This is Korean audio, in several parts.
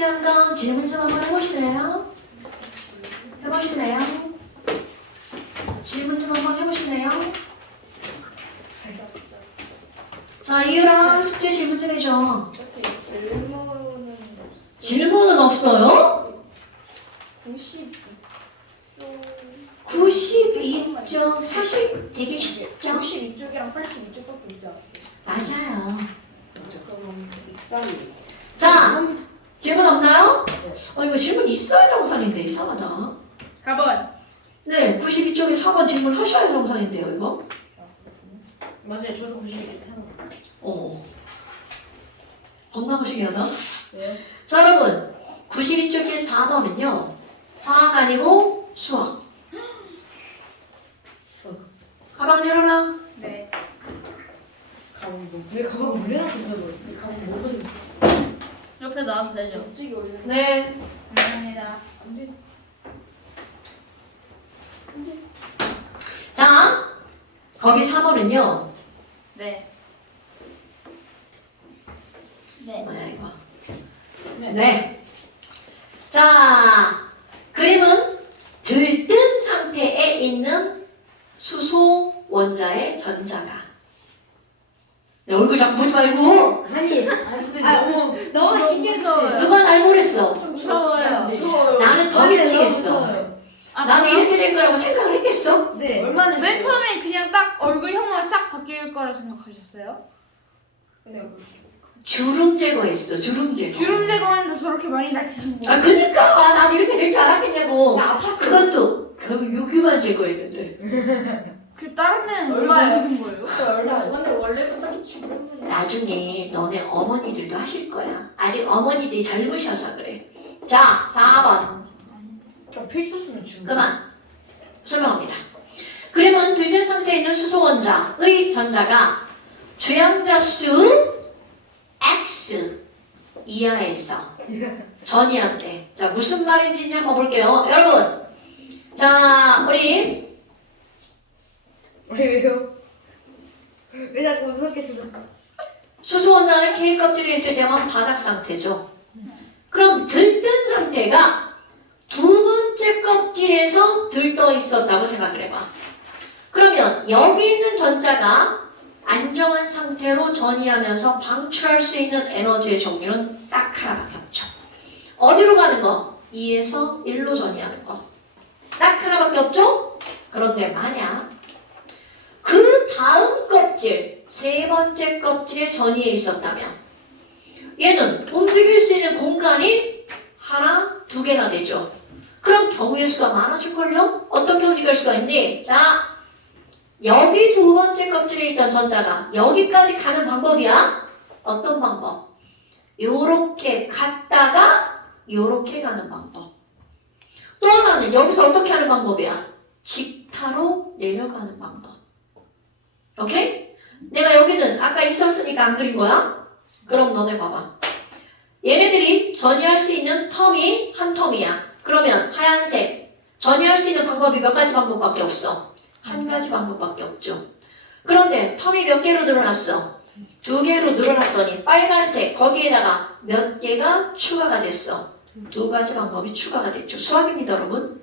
숙제한 거 질문 좀 한번 해보실래요? 해보실래요? 질문 좀 한번 해보실래요? 자, 이유랑 숙제 질문 좀 해줘. 질문은 없어요? 92점. 사실 되게 쉽죠? 92쪽이랑 82쪽밖에 있지 않아요? 맞아요. 그럼 익산이. 자, 질문 없나요? 이거 질문 있어야 정상인데 이상하다. 4번. 네, 92쪽에 4번 질문 하셔야 정상인데요, 이거? 맞아요. 저도 92쪽 생각. 겁나 무식하다. 네. 자, 여러분, 92쪽에 4번은요, 화학 아니고 수학. 가방 열어라. 네. 내 가방 물려놨어요. 내 가방 뭐든 옆에 놔도 되죠? 갑자기 올려. 네. 감사합니다. 안돼. 자, 거기 4번은요, 네. 네. 뭐야, 이거. 네. 네. 자, 그림은 들뜬 상태에 있는 수소 원자의 전자가. 내 얼굴 자꾸 보지 말고. 아니. 근데 너무 너무 신기했어요. 누가 날 모르겠어. 무서워요. 무서워요. 나는 더 미치겠어. 나도 이렇게 될 거라고 생각을 했겠어? 네. 얼마나 맨 처음에 그냥 딱 얼굴형만 싹 바뀔 거라 생각하셨어요? 근데 주름 제거했어. 주름 제거. 주름 제거하는데 저렇게 많이 다치신 거. 그니까 나도 이렇게 될 줄 알았겠냐고. 나 아팠어. 그것도 여기만 제거했는데. 그 다른 데는 얼마예요? 어떻게 거예요? 저 얼마? 근데 원래도 딱히 주름. 나중에 너네 어머니들도 하실 거야. 아직 어머니들이 젊으셔서 그래. 자, 4번. 저 필수수는 주름. 그만. 설명합니다. 그림은 들뜬 상태에 있는 수소 원자의 전자가 주양자 수 X 이하에서 전이한테. 자, 무슨 말인지 한번 볼게요. 여러분. 자, 우리 왜요? 왜 자꾸 무섭게 지금? 수소 원자는 K 껍질에 있을 때만 바닥 상태죠. 그럼 들뜬 상태가 두 번째 껍질에서 들떠 있었다고 생각을 해봐. 그러면 여기 있는 전자가 안정한 상태로 전이하면서 방출할 수 있는 에너지의 종류는 딱 하나밖에 없죠. 어디로 가는 거? 2에서 1로 전이하는 거. 딱 하나밖에 없죠? 그런데 만약 그 다음 껍질, 세 번째 껍질에 전이해 있었다면 얘는 움직일 수 있는 공간이 하나, 두 개나 되죠. 그럼 경우의 수가 많아질걸요? 어떻게 움직일 수가 있니? 자, 여기 두 번째 껍질에 있던 전자가 여기까지 가는 방법이야. 어떤 방법? 요렇게 갔다가 요렇게 가는 방법. 또 하나는 여기서 어떻게 하는 방법이야? 직타로 내려가는 방법. 오케이? 내가 여기는 아까 있었으니까 안 그린 거야? 그럼 너네 봐봐. 얘네들이 전이할 수 있는 텀이 한 텀이야. 그러면 하얀색 전이할 수 있는 방법이 몇 가지 방법밖에 없어. 한 가지 방법밖에 없죠. 그런데 텀이 몇 개로 늘어났어? 두 개로 늘어났더니 빨간색 거기에다가 몇 개가 추가가 됐어. 두 가지 방법이 추가가 됐죠. 수학입니다, 여러분.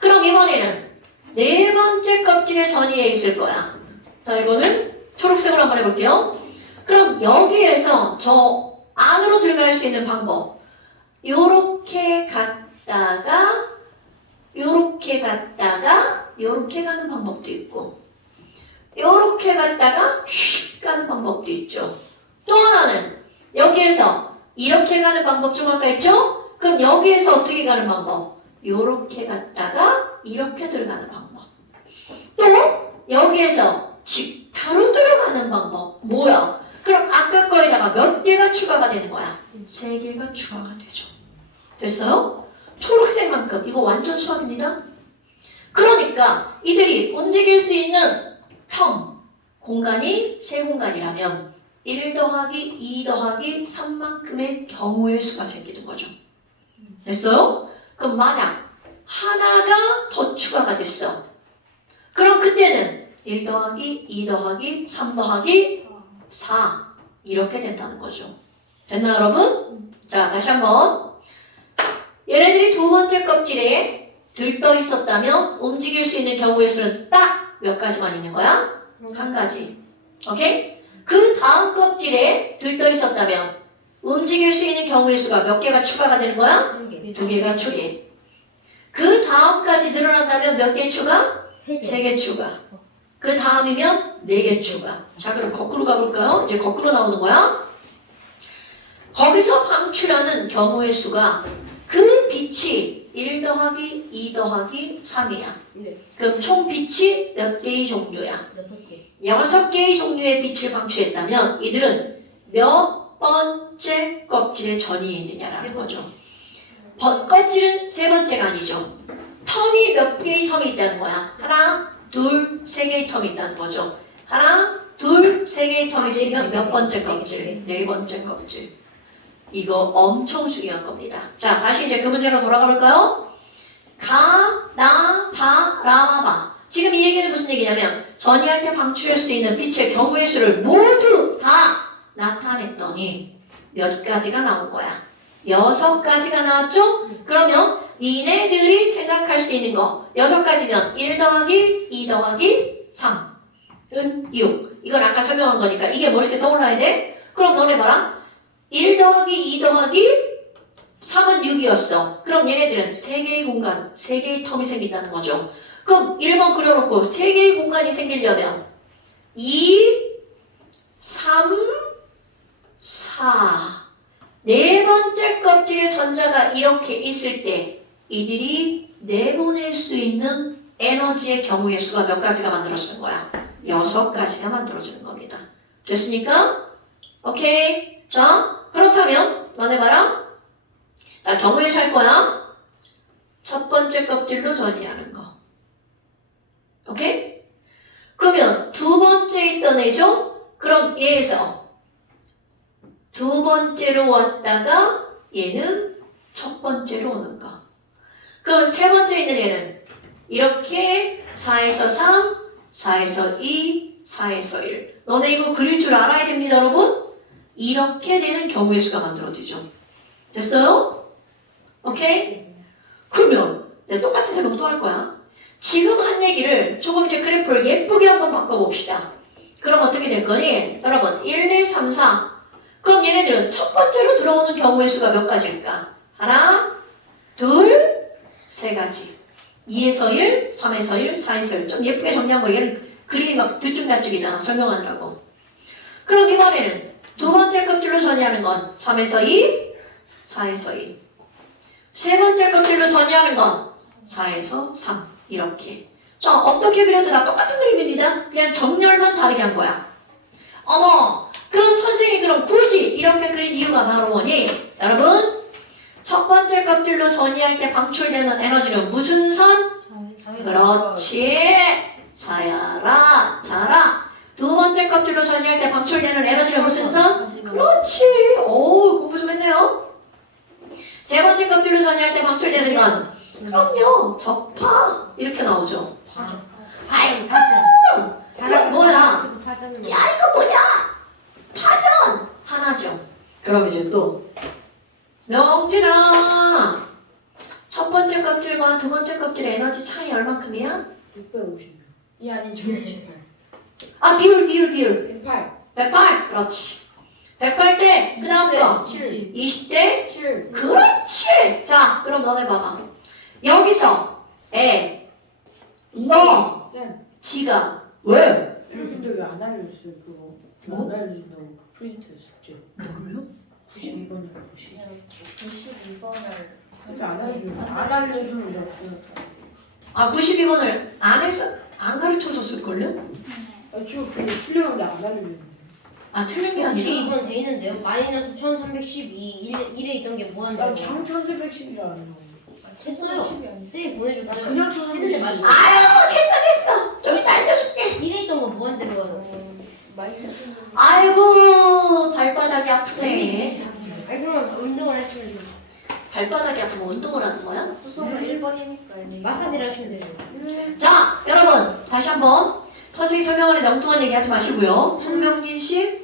그럼 이번에는 네 번째 껍질에 전이해 있을 거야. 자, 이거는 초록색으로 한번 해볼게요. 그럼 여기에서 저 안으로 들어갈 수 있는 방법. 요렇게 갔다가 요렇게 갔다가 요렇게 가는 방법도 있고 요렇게 갔다가 휙 가는 방법도 있죠. 또 하나는 여기에서 이렇게 가는 방법 좀 아까 했죠? 그럼 여기에서 어떻게 가는 방법? 요렇게 갔다가 이렇게 들어가는 방법. 또 여기에서 직타로 들어가는 방법. 뭐야? 그럼 아까 거에다가 몇 개가 추가가 되는 거야? 3개가 추가가 되죠. 됐어요? 초록색만큼. 이거 완전 수학입니다. 그러니까 이들이 움직일 수 있는 텀, 공간이 세 공간이라면 1 더하기 2 더하기 3만큼의 경우의 수가 생기는 거죠. 됐어요? 그럼 만약 하나가 더 추가가 됐어. 그럼 그때는 1 더하기 2 더하기 3 더하기 4 이렇게 된다는 거죠. 됐나 여러분? 자 다시 한번 얘네들이 두 번째 껍질에 들떠 있었다면 움직일 수 있는 경우의 수는 딱 몇 가지만 있는 거야? 한 가지. 오케이? 그 다음 껍질에 들떠 있었다면 움직일 수 있는 경우의 수가 몇 개가 추가가 되는 거야? 한 개. 두 개가 추가. 그 다음까지 늘어난다면 몇 개 추가? 세 개 추가. 그 다음이면 네 개 추가. 자 그럼 거꾸로 가볼까요? 이제 거꾸로 나오는 거야. 거기서 방출하는 경우의 수가 그 빛이 1 더하기 2 더하기 3이야. 네. 그럼 총 빛이 몇 개의 종류야? 6개. 6개의 종류의 빛을 방출했다면 이들은 몇 번째 껍질에 전이해 있느냐라는 거죠. 껍질은 세 번째가 아니죠. 텀이 몇 개의 텀이 있다는 거야. 하나, 둘, 세 개의 텀이 있다는 거죠. 하나, 둘, 세 개의 텀이 있으면 몇 번째 껍질? 네 번째 껍질. 이거 엄청 중요한 겁니다. 자, 다시 이제 그 문제로 돌아가 볼까요? 가, 나, 다, 라, 마. 지금 이 얘기는 무슨 얘기냐면 전이할 때 방출할 수 있는 빛의 경우의 수를 모두 다 나타냈더니 몇 가지가 나온 거야? 6가지가 나왔죠? 그러면 니네들이 생각할 수 있는 거 6가지면 1 더하기 2 더하기 3은 6. 이건 아까 설명한 거니까 이게 멋있게 떠올라야 돼? 그럼 너네 봐라. 1 더하기 2 더하기 3은 6이었어. 그럼 얘네들은 3개의 공간, 3개의 텀이 생긴다는 거죠. 그럼 1번 그려놓고 3개의 공간이 생기려면 2, 3, 4 네 번째 껍질의 전자가 이렇게 있을 때 이들이 내보낼 수 있는 에너지의 경우의 수가 몇 가지가 만들어지는 거야? 6가지가 만들어지는 겁니다. 됐습니까? 오케이. 자, 그렇다면 너네 봐라. 자, 경우의 수 할 거야. 첫 번째 껍질로 전이하는 거. 오케이? 그러면 두 번째 있던 애죠? 그럼 얘에서 두 번째로 왔다가 얘는 첫 번째로 오는 거. 그럼 세 번째 있는 얘는 이렇게 4에서 3, 4에서 2, 4에서 1. 너네 이거 그릴 줄 알아야 됩니다, 여러분. 이렇게 되는 경우의 수가 만들어지죠. 됐어요? 오케이? 그러면 내가 똑같은 생각 또 할 거야. 지금 한 얘기를 조금 이제 그래프를 예쁘게 한번 바꿔봅시다. 그럼 어떻게 될 거니? 여러분 1, 2, 3, 4 그럼 얘네들은 첫 번째로 들어오는 경우의 수가 몇 가지일까? 하나, 둘, 세 가지. 2에서 1, 3에서 1, 4에서 1. 좀 예쁘게 정리한 거. 얘는 그림이 막 들쭉날쭉이잖아. 설명하느라고. 그럼 이번에는 두 번째 껍질로 전이하는 건 3에서 2, 4에서 2. 세 번째 껍질로 전이하는 건 4에서 3. 이렇게. 자, 어떻게 그려도 다 똑같은 그림입니다. 그냥 정렬만 다르게 한 거야. 어머, 그럼 선생님이 그럼 굳이 이렇게 그린 이유가 바로 뭐니? 여러분, 첫 번째 껍질로 전이할 때 방출되는 에너지는 무슨 선? 그렇지. 사야라, 자라. 두 번째 껍질로 전이할 때 방출되는 에너지는 무슨 선? 그렇지. 오, 공부 좀 했네요. 세 번째 껍질로 전이할 때 방출되는 건? 그럼요. 적파. 이렇게 나오죠. 아이고, 그럼 뭐야? 야, 이거 뭐냐? 파전. 하나죠. 그럼 이제 또 명진아. 첫 번째 껍질과 두 번째 껍질의 에너지 차이 얼만큼이야? 650. 이 아닌 1028. 아, 비율. 108. 108. 그렇지. 108 대, 그 다음 거. 7. 20대. 7. 그렇지. 자, 그럼 너네 봐봐. 여기서 너 쌤. 지가 왜? 근데 왜 안 알려줬어요 그거? 뭐? 안 알려준다고 그 프린트 숙제. 뭐요? 92번이라고. 92번을. 쌤 안 알려주는 안 알려주는 줄 알았어요. 아, 92번을 안 해서 안 가르쳐 줬을걸요? 아, 저 근데 틀렸는데 안 알려주는데. 아, 틀린 게 아니라 92번 돼 있는데요. 마이너스 1312 1에 있던 게 나 무한대로 그냥 1110이라 하는 했어요. 쌤이 보내줬어요. 아, 그냥 했는데 1110. 맞았어. 아유, 됐어. 좀 이따 알려줄게. 1에 있던 거 무한대로 가요. 아이고, 발바닥이 아프네. 아니 그러면 운동을 하시면 돼요. 발바닥이 아프면 운동을 하는 거야? 수소가 1번이니까. 마사지를 하시면 되죠. 자, 여러분, 다시 한번 선생님 설명하는 엉뚱한 얘기 하지 마시고요. 손명진 씨,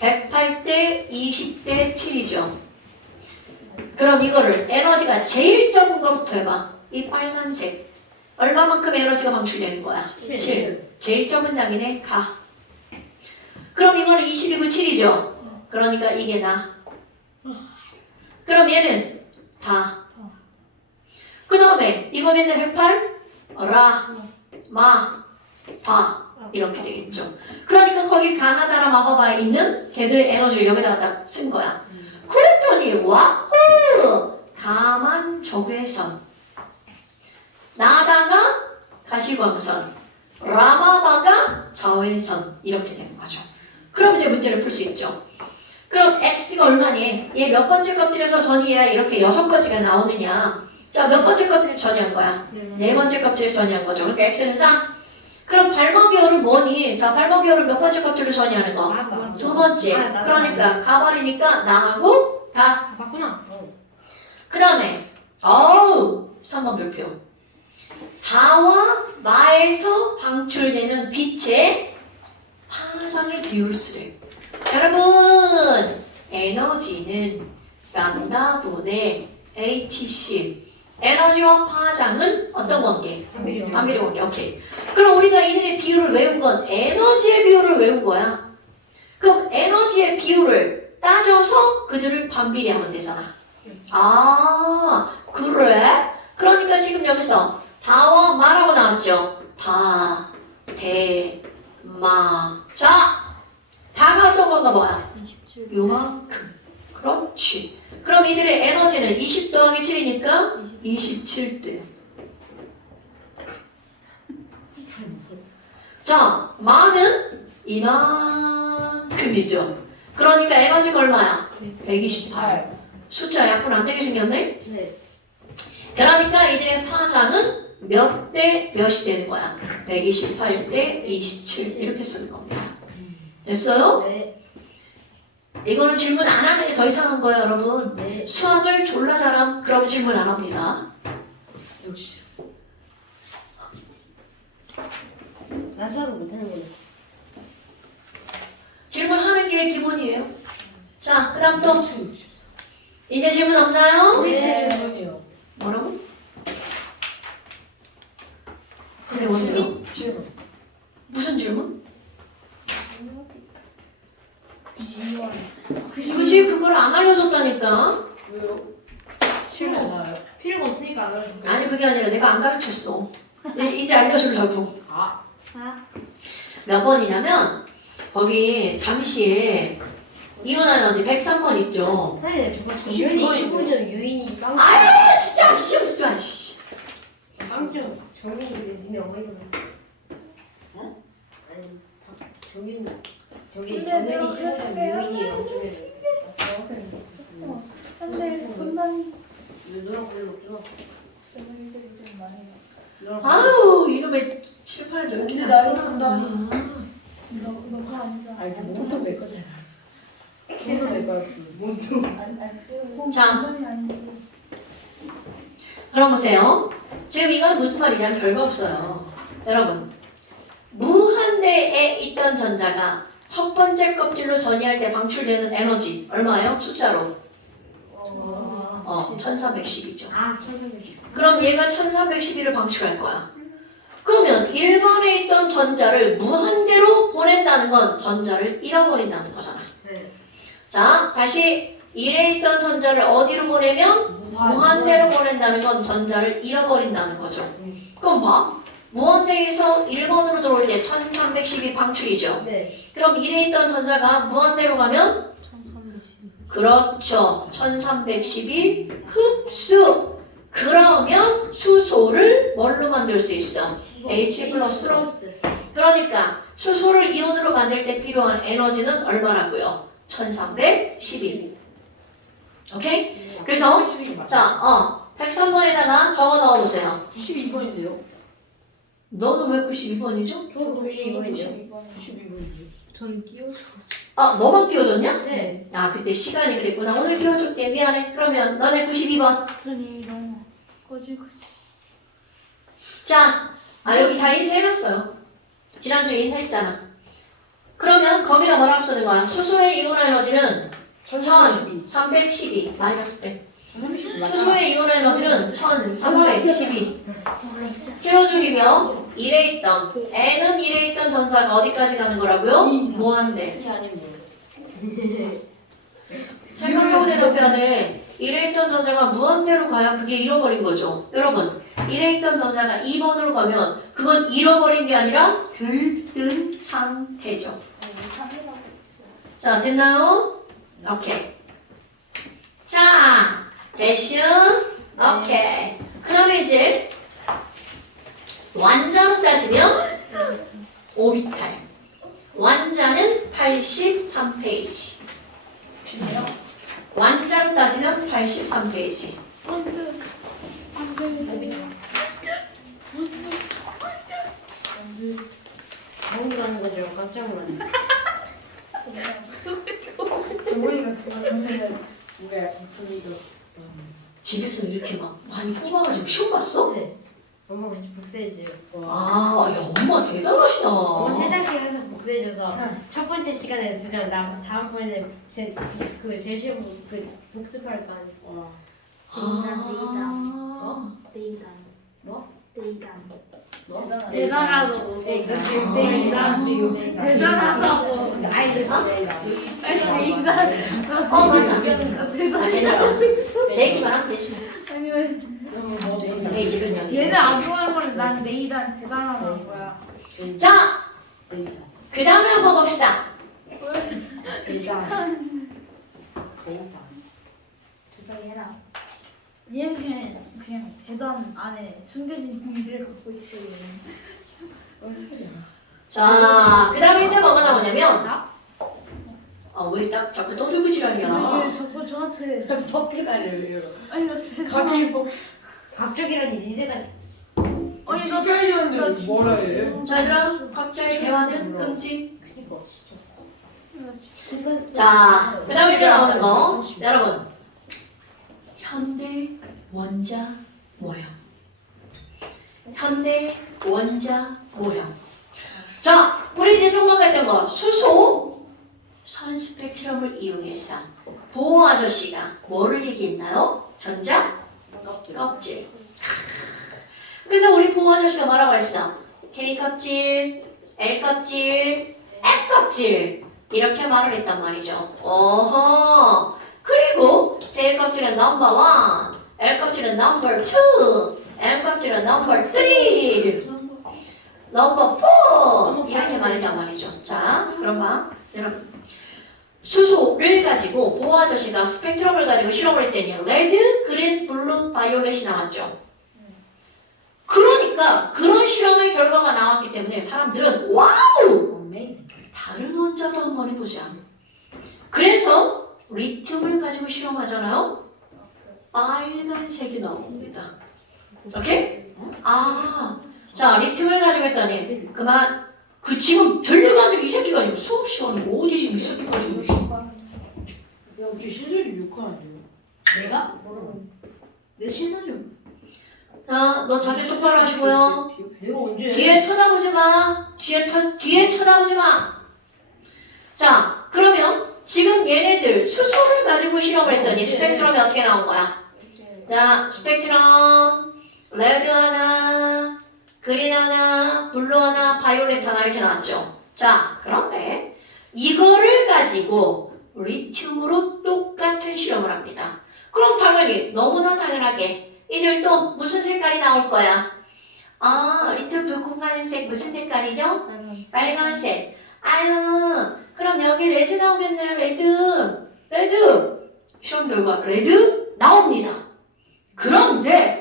108 대 20 20대 7이죠. 그럼 이거를 에너지가 제일 적은 것부터 해봐. 이 빨간색. 얼마만큼 에너지가 방출되는 거야? 7. 제일 적은 양이네. 가. 그럼 이거는 20이고 7이죠. 그러니까 이게 나. 그럼 얘는 다. 그 다음에 이거겠네. 108? 라, 마, 바. 이렇게 되겠죠. 그러니까 거기 가나다라 마바바에 있는 걔들의 에너지를 여기다가 딱 쓴 거야. 그랬더니 와후! 다만 적외선. 나다가 가시광선. 라마바가 자외선. 이렇게 되는 거죠. 그럼 이제 문제를 풀 수 있죠. 그럼 x가 얼마니? 얘 몇 번째 껍질에서 전이야? 이렇게 6가지가 나오느냐? 자, 몇 번째 껍질을 전이한 거야? 네 번째 껍질을 전이한 거죠. 그러니까 x는 3. 그럼 발먹이열은 뭐니? 자, 발먹이열은 몇 번째 껍질을 전이하는 거? 두 번째. 그러니까 가발이니까 나하고 다. 맞구나. 그 다음에 3번 별표. 다와 마에서 방출되는 빛의 파장의 비율을 쓰래. 여러분, 에너지는 람다분의 ATC. 에너지와 파장은 어떤 관계? 반비례 관계. 오케이. 그럼 우리가 이들의 비율을 외운 건 에너지의 비율을 외운 거야. 그럼 에너지의 비율을 따져서 그들을 반비례하면 되잖아. 아, 그래? 그러니까 지금 여기서 다와 마라고 나왔죠? 다, 대, 마. 자, 다가 어떤 건가 뭐야? 27. 요만큼. 그렇지. 그럼 이들의 에너지는 20 더하기 7이니까 27대. 자, 마는 이만큼이죠. 그러니까 에너지가 얼마야? 128. 숫자 약분 안 되게 생겼네? 네. 그러니까 이들의 파장은 몇 대 몇이 되는 거야? 128대 27 이렇게 쓰는 겁니다. 됐어요? 네. 이거는 질문 안 하는 게 더 이상한 거예요, 여러분. 네. 수학을 졸라 잘함, 그럼 질문 안 합니다. 역시. 나 수학을 못하는 거네. 질문하는 게 기본이에요. 자, 그 다음 또 64. 이제 질문 없나요? 네. 질문이요. 뭐라고? 그래, 원래요. 질문. 무슨 질문? 92만. 굳이 그걸 안 알려줬다니까. 왜요? 실무 나요. 필요가 없으니까 안 알려줄게. 아니, 그게 아니라 내가 안 가르쳤어. 이제 알려주려고. 아. 몇 번이냐면 거기 잠시에 이온 에너지 103번 있죠. 아니 저거 정연이 15점 유인이 빵점. 아유, 진짜 시험 진짜. 씨. 빵점. 정연이 니네 어머니가 어? 아니 정연 저기 근데 정연이 내가 15점 그렇게 유인이 하면 0점이라고. 근데 건담이 너랑 별로 없잖아. 쌤들이 좀 많이 너랑 아유, 이놈의 칠판에 왜 이렇게 근데 다 나는 써놨나. 너가 앉아. 아, 이게 몸통 내 거잖아. 몸통 내 거야. 몸통. 안 찍어. 자. 건담이 아니지. 그럼 보세요. 지금 이건 무슨 말이냐면 별거 없어요. 여러분, 무한대에 있던 전자가 첫 번째 껍질로 전이할 때 방출되는 에너지 얼마예요? 숫자로? 1310이죠. 아 1300. 그럼 얘가 1312를 방출할 거야. 그러면 1번에 있던 전자를 무한대로 보낸다는 건 전자를 잃어버린다는 거잖아. 네. 자, 다시 1에 있던 전자를 어디로 보내면? 무한대로 보낸다는 건 전자를 잃어버린다는 거죠. 그럼 봐. 무한대에서 1번으로 들어올 때 1310이 방출이죠. 네. 그럼 1에 있던 전자가 무한대로 가면? 1312. 그렇죠. 1310이 흡수. 그러면 수소를 뭘로 만들 수 있어? H 플러스로. 그러니까 수소를 이온으로 만들 때 필요한 에너지는 얼마라고요? 1312. 오케이? 그래서 자, 103번에다가 적어 넣어보세요. 92번인데요? 너는 왜 92번이죠? 저도 92번이요. 92번인데요? 전 끼워서. 아, 너만 끼워줬냐? 네. 아, 그때 시간이 그랬구나. 오늘 끼워줄게. 미안해. 그러면 너네 92번. 아니 너무 거지거지. 자, 여기 다 인쇄해놨어요. 지난주에 인쇄했잖아. 그러면 거기다 뭐라고 쓰는 거야? 수소의 이온 에너지는 1312. 1312 마이너스 100. 1312 맞아. 수소의 이온 에너지는 1312. 키로줄이며 1에 있던 N은 1에 있던 전사가 어디까지 가는 거라고요? 무한대. 이 아니면 뭐. 설명하고 대답해야 돼. 1에 있던 전자가 무한대로 가야 그게 잃어버린 거죠. 여러분 1에 있던 전자가 2번으로 가면 그건 잃어버린 게 아니라 들뜬 상태죠. 자 됐나요? 오케이. 자 대신 오케이. 그 다음에 이제 완자로 따지면 오비탈. 완자는 83페이지. 완자로 따지면 83페이지. 어디 가는 거죠? 깜짝 놀랐네. 정원이가 그러면 뭐야 부풀리도. 집에서 이렇게 막 많이 뽑아가지고 시험 봤어? 네. 엄마가 복사해줘요. 아, 야 엄마 대단하시다. 엄마 세 장씩 항상 복사해줘서 첫 번째 시간에 2장, 나 다음번에 그 제일 시험 그 복습할 거 아니야. 아, 베이단. 뭐? 베이단. 대단하다고. 네, 이거 지금 베이단. 대단하다고. 아이 이거 아니 베이단. 맞아. 대단. 대단하다. 내 얘기만 하면 되지. 아니면 내 집은 여기. 얘는 아기오는 건데 난 네이단 대단하다는 거야. 자, 그 다음에 한번 봅시다. 대단. 적당히 해라. 얘는 그냥 대단 안에 숨겨진 비밀을 갖고 있어요. 자, 그 다음에 이제 뭐가 나오냐면, 왜 딱 자꾸 떠들구질하냐. 왜 자꾸 저한테 퍼피가를 열어. 아니 나 대단. 갑자기 퍼. 갑자기라니 니네가 아니 나 진짜 이랬는데 뭐라 해? 자, 얘들아, 각자의 대화는 금지. 그니까 자, 그 다음에 이제 나오는 거. 여러분, 현대 원자 모형. 현대 원자 모형. 자, 우리 이제 조금 했던 거. 수소 선 스펙트럼을 이용해서 보호 아저씨가 뭐를 얘기했나요? 전자 껍질. 그래서 우리 보호 아저씨가 뭐라고 했어? K 껍질, L 껍질, F 껍질 이렇게 말을 했단 말이죠. 어허. 그리고 K 껍질은 넘버 1, L 껍질은 넘버 2, M 껍질은 넘버 3, 넘버 4 이렇게 말했단 말이죠. 자, 그럼 봐. 여러분. 수소를 가지고 보호 아저씨가 스펙트럼을 가지고 실험을 했더니 레드, 그린, 블루, 바이올렛이 나왔죠. 그러니까 그런 실험의 결과가 나왔기 때문에 사람들은 와우! 다른 원자도 한번 해보자. 그래서 리튬을 가지고 실험하잖아요. 빨간색이 나옵니다. 오케이? 자 리튬을 가지고 했더니 그만. 그 지금 들려가지고 이 새끼가 지금 수업 시간에 어디 지금 이 새끼가 지금 야, 우리 신설이 욕하는데요? 내가? 내 신사죠. 자, 너 자세 똑바로 하시고요. 내가 언제? 뒤에 쳐다보지 마. 뒤에 쳐다보지 마. 자, 그러면 지금 얘네들 수소를 가지고 실험을 했더니 스펙트럼이 어떻게 나온 거야? 자, 스펙트럼 레드 하나, 그린 하나, 블루 하나, 바이올렛 하나 이렇게 나왔죠. 자, 그런데 이거를 가지고 리튬으로 똑같은 실험을 합니다. 그럼 당연히 너무나 당연하게 이들도 무슨 색깔이 나올 거야? 리튬 불공간색 무슨 색깔이죠? 빨간색. 아유, 그럼 여기 레드 나오겠네요. 레드. 시험 결과 레드 나옵니다. 그런데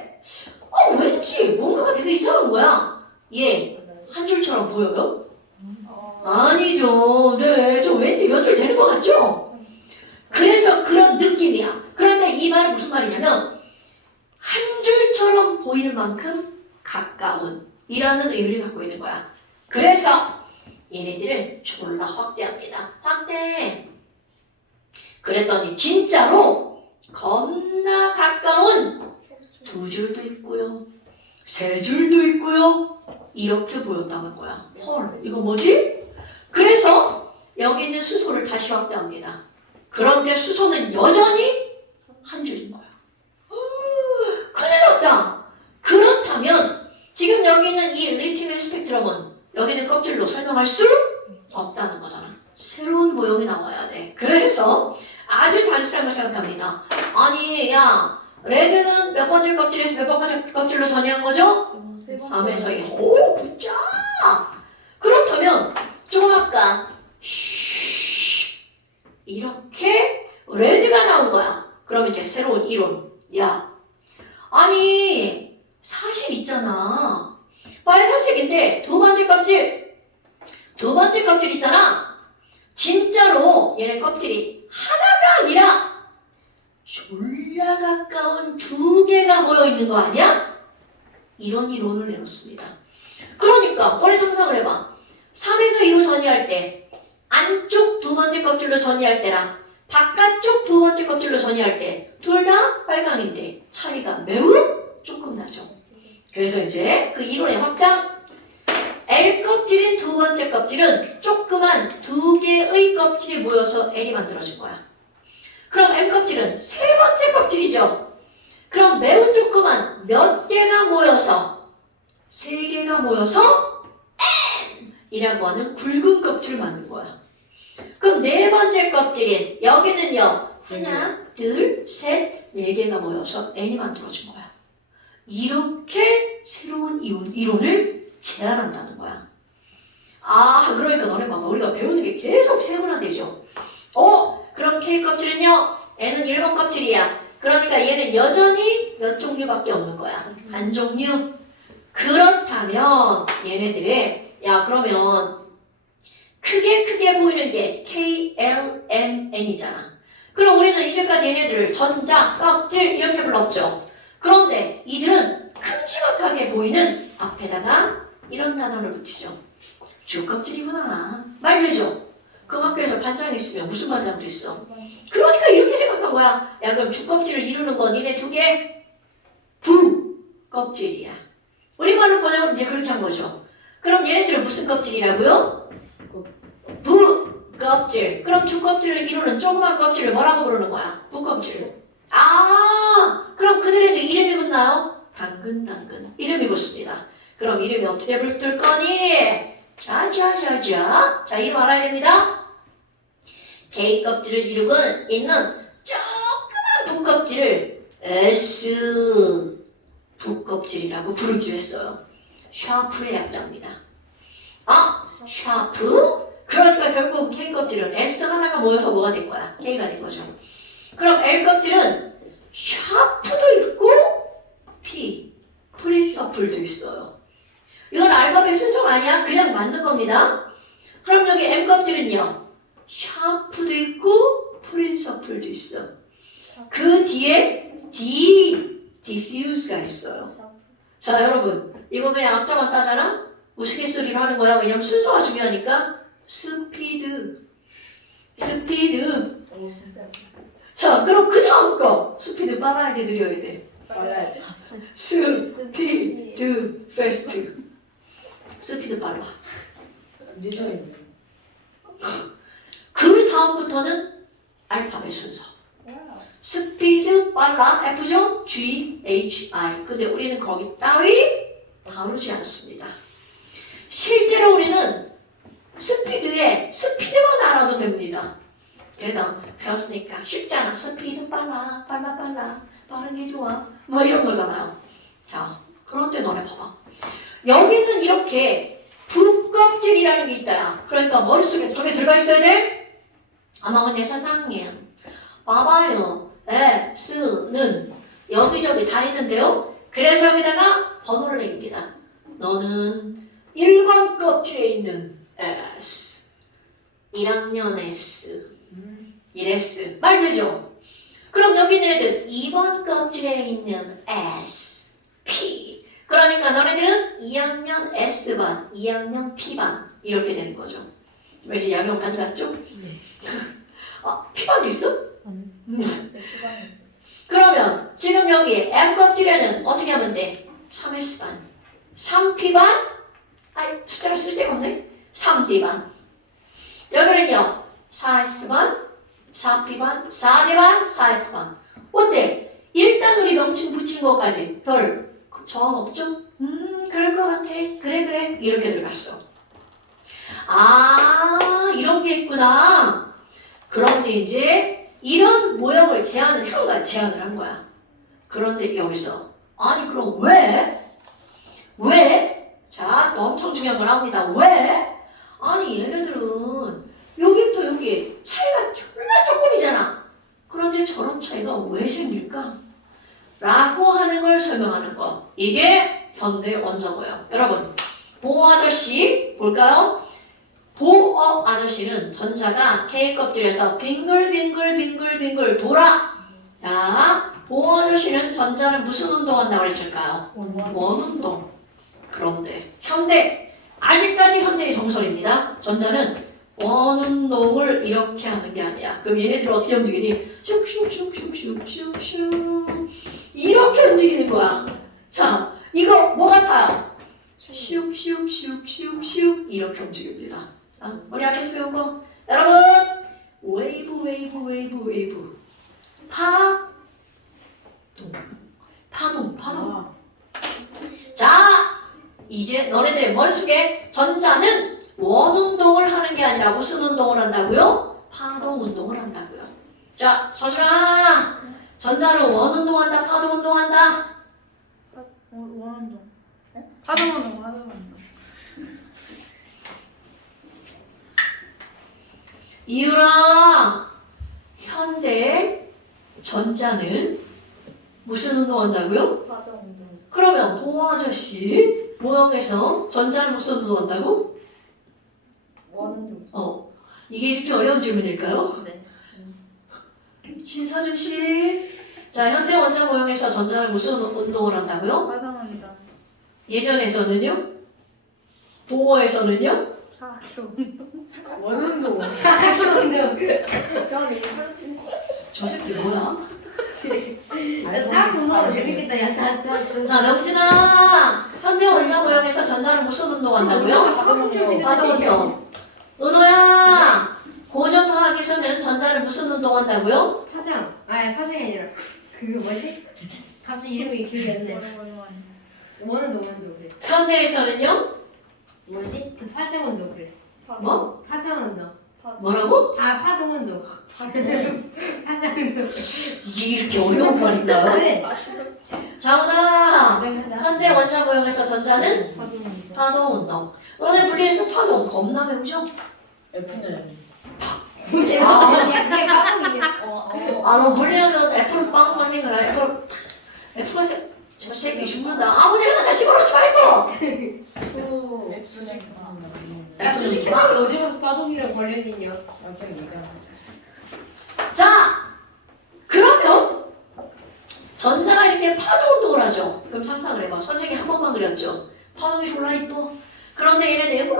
왠지 뭔가가 되게 이상한 거야. 얘 한 줄처럼 보여요? 아니죠. 네, 저 왠지 연줄 되는 것 같죠? 그래서 그런 느낌이야. 그런데 이 말은 무슨 말이냐면 한 줄처럼 보이는 만큼 가까운 이라는 의미를 갖고 있는 거야. 그래서 얘네들을 졸라 확대합니다. 확대. 그랬더니 진짜로 겁나 가까운 2줄도 있고요. 3줄도 있고요. 이렇게 보였다는 거야. 헐, 이거 뭐지? 그래서 여기 있는 수소를 다시 확대합니다. 그런데 수소는 여전히 한 줄인 거야. 큰일 났다. 그렇다면 지금 여기 있는 이 리튬의 스펙트럼은 여기는 껍질로 설명할 수 없다는 거잖아. 새로운 모형이 나와야 돼. 그래서 아주 단순한 걸 생각합니다. 아니 야 레드는 몇 번째 껍질에서 몇 번째 껍질로 전이한 거죠? 3에서 2. 오 굿자. 그렇다면 좀 아까 이렇게 레드가 나온 거야. 그럼 이제 새로운 이론. 야 아니 사실 있잖아. 빨간색인데 두 번째 껍질 있잖아. 진짜로 얘네 껍질이 하나가 아니라 졸라 가까운 두 개가 모여 있는 거 아니야? 이런 이론을 내놓습니다. 그러니까 머리 상상을 해봐. 3에서 2로 전이할 때 안쪽 두 번째 껍질로 전이할 때랑 바깥쪽 두 번째 껍질로 전이할 때 둘 다 빨강인데 차이가 매우 조금 나죠. 그래서 이제 그 이론의 확장 L 껍질인 두 번째 껍질은 조그만 두 개의 껍질이 모여서 L이 만들어진 거야. 그럼 M 껍질은 세 번째 껍질이죠. 그럼 매우 조그만 몇 개가 모여서 세 개가 모여서 M이라고 하는 굵은 껍질을 만든 거야. 그럼 네 번째 껍질인 여기는요. 하나, 둘, 셋, 네 개가 모여서 N이 만들어진 거야. 이렇게 새로운 이론을 제안한다는 거야. 아, 그러니까 너네 봐봐. 우리가 배우는 게 계속 세분화되죠. 그럼 K 껍질은요. N은 1번 껍질이야. 그러니까 얘는 여전히 몇 종류밖에 없는 거야. 한 종류. 그렇다면 얘네들의 야 그러면 크게 보이는 게 K, L, M, N이잖아. 그럼 우리는 이제까지 얘네들을 전자, 껍질 이렇게 불렀죠. 그런데 이들은 큼지막하게 보이는 앞에다가 이런 단어를 붙이죠. 주껍질이구나. 말되죠? 그 학교에서 반장 있으면 무슨 반장도 있어? 그러니까 이렇게 생각한 거야. 야 그럼 주껍질을 이루는 건 니네 두 개? 부껍질이야. 우리말로 번역은 이제 그렇게 한 거죠. 그럼 얘네들은 무슨 껍질이라고요? 부껍질. 그럼 주껍질을 이루는 조그만 껍질을 뭐라고 부르는 거야? 부껍질. 아, 그럼 그들에도 이름이 붙나요? 당근. 이름이 붙습니다. 그럼 이름이 어떻게 붙을 거니? 자, 이름 알아야 됩니다. K 껍질을 이루고 있는 조그만 부껍질을 S 부껍질이라고 부르기로 했어요. 샤프의 약자입니다. 샤프? 그러니까 결국 K 껍질은 S 하나가 모여서 뭐가 된 거야? K가 된 거죠. 그럼 L 껍질은 샤프도 있고 프린서플도 있어요. 이건 알파벳 순서가 아니야. 그냥 만든 겁니다. 그럼 여기 M 껍질은요. 샤프도 있고 프린서플도 있어. 그 뒤에 diffuse가 있어요. 자 여러분 이거 그냥 앞자만 따잖아? 우스갯소리로 하는 거야. 왜냐면 순서가 중요하니까. 스피드. 진짜 자 그럼 그 다음 거 스피드 빨라야 돼 느려야 돼? 빨라야죠. 스피드 패스트. 스피드 빨라. 뉴전인데. 그 다음부터는 알파벳 순서. 스피드 빨라 F죠? G, H, I. 근데 우리는 거기 따위 다루지 않습니다. 실제로 우리는 스피드에 스피드만 알아도 됩니다. 그래도 배웠으니까 쉽잖아. 스피드 빨라 빠른 게 좋아 뭐 이런 거잖아요. 자 그런데 너네 봐봐. 여기는 이렇게 부껍질이라는 게 있다. 그러니까 머릿속에 저게 들어가 있어야 돼? 아마 근데 사장님 봐봐요. S는 여기저기 다 있는데요. 그래서 여기다가 번호를 매깁니다. 너는 1번 껍질에 있는 S 1학년 S 1S 말 되죠? 그럼 여기 있는 애들 2번 껍질에 있는 S P 그러니까 너네들은 2학년 S반 2학년 P반 이렇게 되는 거죠. 왜 이제 약용 안 갔죠? 네. P반도 있어? S반에 있어. 그러면 지금 여기 M 껍질에는 어떻게 하면 돼? 3S반 3P반 숫자를 쓸 데가 없네 3D반 여기는요 4S반 4P반, 4D반, 4F반. 어때? 일단 우리 명칭 붙인 것까지 별 저항 없죠? 그럴 것 같아. 그래. 이렇게 들어갔어. 아, 이런 게 있구나. 그런데 이제 이런 모형을 형가 제안을 한 거야. 그런데 여기서 아니 그럼 왜? 왜? 자, 또 엄청 중요한 거 나옵니다. 왜? 아니 얘네들은 여기부터 여기 차이가 졸라 조금이잖아. 그런데 저런 차이가 왜 생길까? 라고 하는 걸 설명하는 거. 이게 현대 원자고요. 여러분, 보어 아저씨 볼까요? 보어 아저씨는 전자가 K 껍질에서 빙글빙글 돌아. 자, 보어 아저씨는 전자는 무슨 운동한다고 그랬을까요? 원운동. 그런데 현대, 아직까지 현대의 정설입니다. 전자는 원운동을 이렇게 하는 게 아니야. 그럼 얘네들 어떻게 움직이니? 슉슉슉슉슉슉슉 이렇게 움직이는 거야. 자, 이거 뭐 같아요? 슉슉슉슉슉 이렇게 움직입니다. 자, 머리 앞에서 배운 거. 여러분, 웨이브. 파동. 자, 이제 너네들 머릿속에 전자는 원운동을 하는 게 아니라 무슨 운동을 한다고요? 파동 운동을 한다고요. 자, 서준아, 전자는 원운동한다, 파동 운동한다. 원운동. 파동운동. 이유라, 현대 전자는 무슨 운동한다고요? 파동운동. 그러면 보호 아저씨 모형에서 전자는 무슨 운동한다고? 원운동. 이게 이렇게 어려운 질문일까요? 네. 신서준 씨, 자 현대 원자 모형에서 전자는 무슨 운동을 한다고요? 파동운동. 예전에서는요? 보호에서는요? 사각형운동. 원운동. 사각운동. 저는 이 하루 종일 저 새끼 뭐야? 사각운동 재밌겠다. 야, 자 명진아, 현대 원자 모형에서 전자는 무슨 운동한다고요? 파동 운동. 은호야, 고전화학에서는 전자를 무슨 운동한다고요? 파장. 파장이 아니라 그거 뭐지? 갑자기 이름이 기억이 안 나. 원운동 그래. 현대에서는요? 뭐지? 그 파장운동 그래. 뭐? 파장운동. 뭐라고? 파동운동. 파장운동. 이게 이렇게 어려운 말인가요? 그래. 자훈아, 내가 현대 원자 모형에서 전자는 파동운동. 파동 운동. 너네 분리해서 파동 겁나 배우죠? F는 그게 파동이야. 너 물리하면 애플 빵 선생을 애플 저 새끼 죽는다. 아무데나 다 집어넣지 말고. 야 솔직히 말해 어디 가서 파동이랑 관련이 있냐? 그냥 얘기하는 자, 그러면 전자가 이렇게 파동 운동을 하죠. 그럼 상상을 해봐. 선생님이 한 번만 그렸죠. 파동이 졸라 이뻐. 그런데 얘네들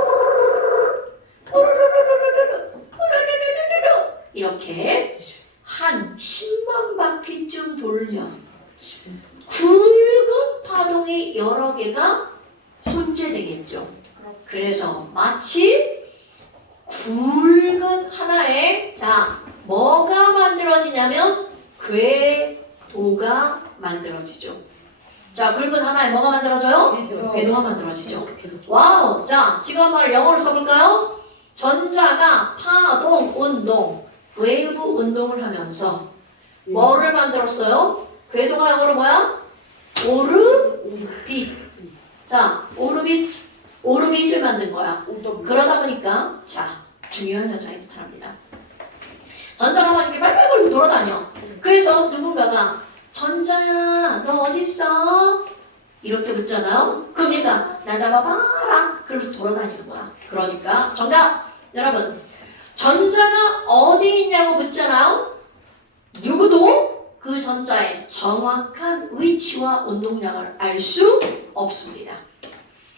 이렇게 한 10만 바퀴쯤 돌면 굵은 파동이 여러 개가 혼재되겠죠. 그래서 마치 굵은 하나의 뭐가 만들어지냐면 궤도가 만들어지죠. 자, 굵은 하나에 뭐가 만들어져요? 궤도가 만들어지죠. 와우! 자, 지금 한 말을 영어로 써볼까요? 전자가 파동 운동, 웨이브 운동을 하면서 뭐를 만들었어요? 궤도가 영어로 뭐야? 오르빗. 자, 오르빗을 만든 거야. 그러다 보니까 중요한 여자가 나타납니다. 전자가 막 이렇게 빨빨거리고 돌아다녀. 그래서 누군가가 전자야 너 어딨어? 이렇게 묻잖아요. 그럼 얘가 나 잡아봐라. 그러면서 돌아다니는 거야. 그러니까 정답! 여러분, 전자가 어디 있냐고 묻잖아요. 누구도 그 전자의 정확한 위치와 운동량을 알 수 없습니다.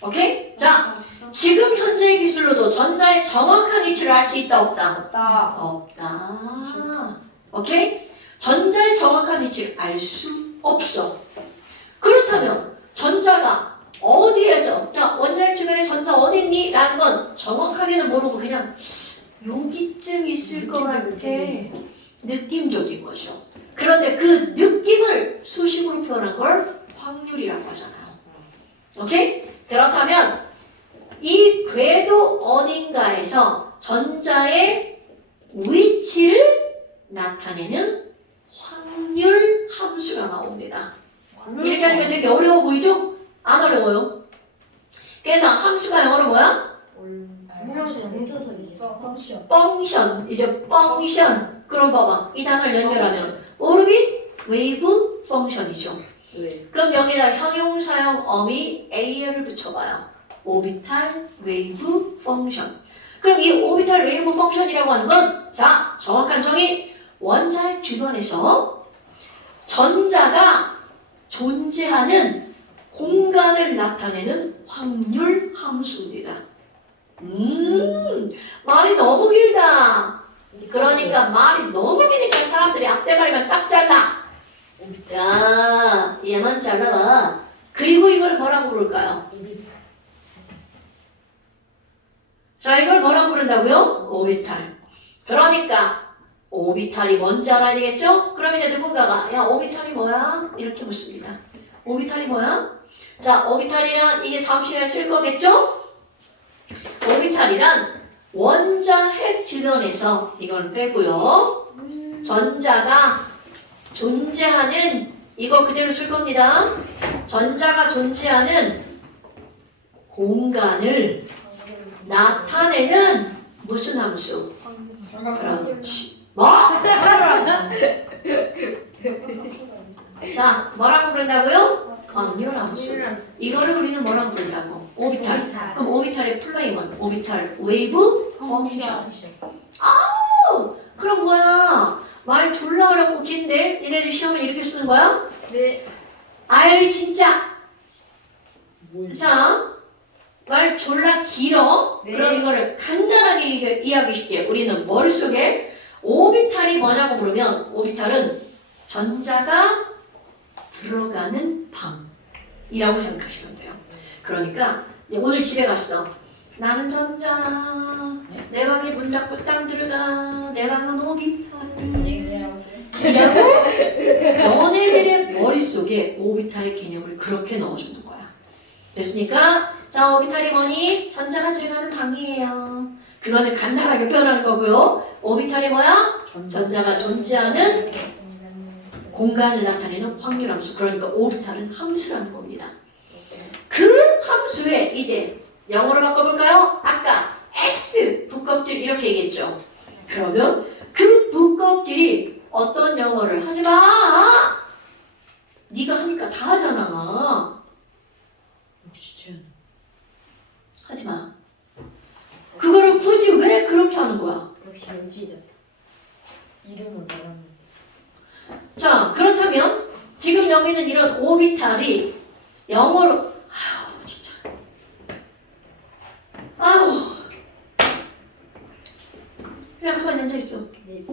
오케이? 자, 지금 현재의 기술로도 전자의 정확한 위치를 알 수 있다 없다? 없다. 오케이? 전자의 정확한 위치를 알 수 없어. 그렇다면 전자가 어디에서 원자핵 주변에 전자 어디 있니? 라는 건 정확하게는 모르고 그냥 여기쯤 있을 것 같아. 느낌적인 거죠. 그런데 그 느낌을 수식으로 표현한 걸 확률이라고 하잖아요. 오케이? 그렇다면 이 궤도 어딘가에서 전자의 위치를 나타내는 확률 함수가 나옵니다. 이렇게 하니까 되게 어려워 보이죠? 안 어려워요. 그래서 함수가 영어로 뭐야? 분명히 공조선이에요. 펑션. 펑션. 이제 펑션. 그럼 봐봐. 이 단어를 연결하면 오르빗 웨이브 펑션이죠. 왜? 그럼 여기다 형용사형 어미 a를 붙여봐요. 오비탈 웨이브 펑션. 그럼 이 오비탈 웨이브 펑션이라고 하는 건 자, 정확한 정의. 원자의 주변에서 전자가 존재하는 공간을 나타내는 확률 함수입니다. 말이 너무 길다. 그러니까 말이 너무 기니까 사람들이 앞대가리만 딱 잘라. 야, 얘만 잘라봐. 그리고 이걸 뭐라고 부를까요? 자, 이걸 뭐라고 부른다고요? 오비탈. 그러니까 오비탈이 뭔지 알아야 되겠죠? 그럼 이제 누군가가 야, 오비탈이 뭐야? 이렇게 묻습니다. 오비탈이 뭐야? 자, 오비탈이란 이게 다음 시간에 쓸 거겠죠? 오비탈이란 원자 핵 주변에서 이걸 빼고요. 전자가 존재하는 이거 그대로 쓸 겁니다. 전자가 존재하는 공간을 나타내는 무슨 함수? 그렇지. 뭐? 자, 뭐라고 부른다고요? 확률 함수. 이거를 우리는 뭐라고 부른다고? 오비탈. 그럼 오비탈의 플레이먼, 오비탈 웨이브 펑션. 그럼 뭐야? 말 졸라 어렵고 긴데 니네들 시험을 이렇게 쓰는 거야? 네. 아유 진짜. 뭐? 자, 말 졸라 길어. 네. 그럼 이거를 간단하게 이해하기 쉽게 우리는 머릿속에 오비탈이 뭐냐고 부르면 오비탈은 전자가 들어가는 방이라고 생각하시면 돼요. 그러니까 오늘 집에 갔어. 나는 전자, 내 방에 문 닫고 땅 들어가, 내 방은 오비탈. 이라고 너네들의 머릿속에 오비탈의 개념을 그렇게 넣어주는 거야. 됐습니까? 자, 오비탈이 뭐니? 전자가 들어가는 방이에요. 그거는 간단하게 표현하는 거고요. 오비탈이 뭐야? 전자가 존재하는 공간을 나타내는 확률 함수. 그러니까 오비탈은 함수라는 겁니다. 그 함수에 이제 영어로 바꿔볼까요? 아까 S 북껍질 이렇게 얘기했죠. 그러면 그 북껍질이 어떤 영어를 하지 마. 네가 하니까 다 하잖아. 역시 쟤는. 하지 마. 그거를 굳이 왜 그렇게 하는 거야? 역시 연지다. 이름을 말하는. 자, 그렇다면 지금 여기는 이런 오비탈이 영어로 아우 진짜 아우 그냥 가만히 앉아있어. 네.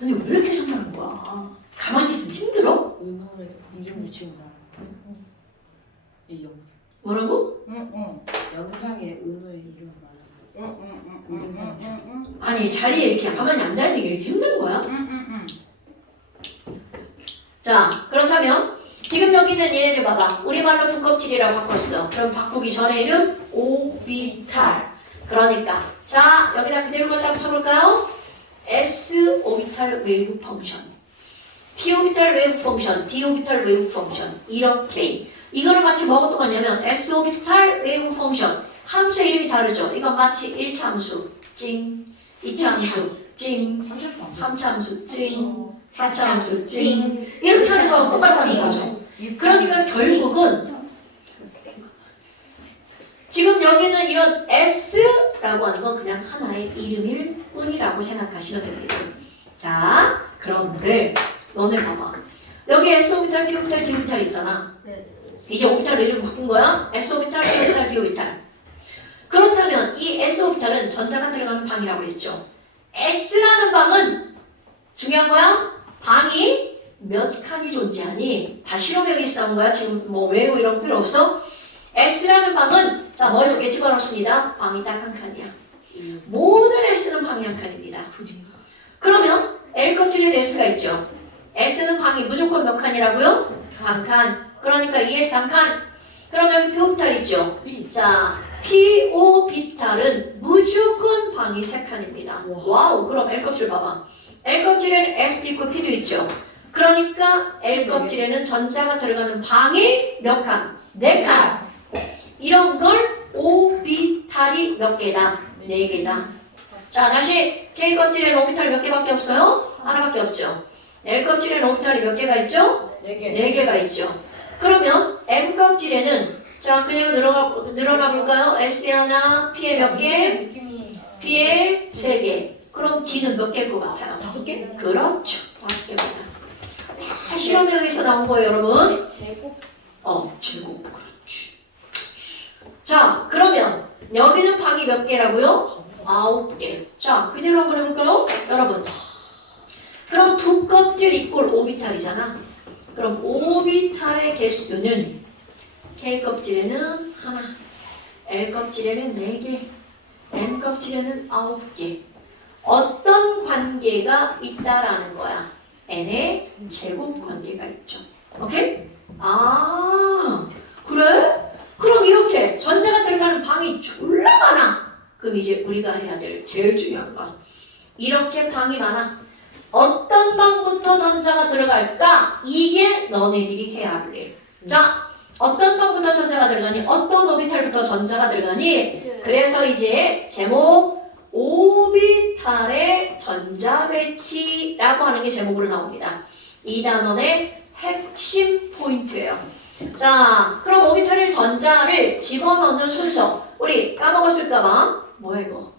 아니 왜 이렇게 상상한 거야? 가만히 있으면 힘들어? 은호의 이름을 지금 말하는. 이 영상. 뭐라고? 영상에 은호의 이름을 말하는. 아니 자리에 이렇게 가만히 앉아있는 게 이렇게 힘든 거야? 자, 그렇다면 지금 여기는 얘네들 봐봐. 우리말로 북껍질이라고 바꿨어. 그럼 바꾸기 전에 이름 오비탈. 그러니까 자, 여기다 그대로 갖다 붙여볼까요? S 오비탈 웨이브 펑션, P 오비탈 웨이브 펑션, D 오비탈 웨이브 펑션 이렇게 이거를 마치 뭐가 똑같냐면 S 오비탈 웨이브 펑션 함수의 이름이 다르죠. 이건 마치 1차 함수 찡, 2차 함수 찡, 3차 함수 찡, 4차 함수 찡 이렇게 하는 거하고 똑같다는 거죠. 그러니까 결국은 지금 여기는 이런 S라고 하는 건 그냥 하나의 이름일 뿐이라고 생각하시면 됩니다. 자, 그런데 너네 봐봐. 여기 S 오비탈, P 오비탈, D 오비탈 있잖아. 네. 이제 오비탈로 이름 바꾼 거야. S 오비탈, P 오비탈, D 오비탈. 그렇다면 이 S 오비탈은 전자가 들어가는 방이라고 했죠. S라는 방은 중요한 거야. 방이 몇 칸이 존재하니? 다 실험형에서 나온 거야. 지금 뭐 외우고 이런 거 필요 없어. S라는 방은 자 머릿속에 집어넣습니다. 방이 딱 한 칸이야. 모든 S는 방이 한 칸입니다. 아프지. 그러면 L 껍질에 S가 있죠. S는 방이 무조건 몇 칸이라고요? 한 칸. 그러니까 ES 한 칸. 그럼 여기 P오비탈 있죠. 자, P오비탈은 무조건 방이 3칸입니다. 와우. 그럼 L 껍질 봐봐. L 껍질에는 S도 있고 P도 있죠. 그러니까 L 껍질에는 전자가 들어가는 방이 몇 칸? 4칸. 이런 걸 오비탈이 몇 개다? 4개다. 자, 다시 K 껍질에는 오비탈이 몇 개밖에 없어요? 하나밖에 없죠. L 껍질에는 오비탈이 몇 개가 있죠? 4개가 있죠. 그러면 M 껍질에는 자 그대로 늘어나 볼까요? S에 하나, P에 몇 개? 느낌이 P에 3개. 그럼 D는 몇 개일 것 같아요? 5개? 그렇죠. 5개입니다. 다 실험에서 나온 거예요, 여러분. 제곱 제곱. 그렇지. 자, 그러면 여기는 방이 몇 개라고요? 9개. 자, 그대로 한번 해볼까요? 여러분. 그럼 두 껍질 이꼴 오비탈이잖아. 그럼 오비탈의 개수는 K 껍질에는 하나, L 껍질에는 4개, M 껍질에는 9개. 어떤 관계가 있다라는 거야? N의 제곱 관계가 있죠. 오케이? 아, 그래? 그럼 이렇게 전자가 들어가는 방이 졸라 많아. 그럼 이제 우리가 해야 될 제일 중요한 거. 이렇게 방이 많아. 어떤 방부터 전자가 들어갈까? 이게 너네들이 해야 할 일. 자, 어떤 방부터 전자가 들어가니? 어떤 오비탈부터 전자가 들어가니? 그래서 이제 제목 오비탈의 전자 배치라고 하는 게 제목으로 나옵니다. 이 단원의 핵심 포인트예요. 자, 그럼 오비탈의 전자를 집어넣는 순서. 우리 까먹었을까봐. 뭐야 이거?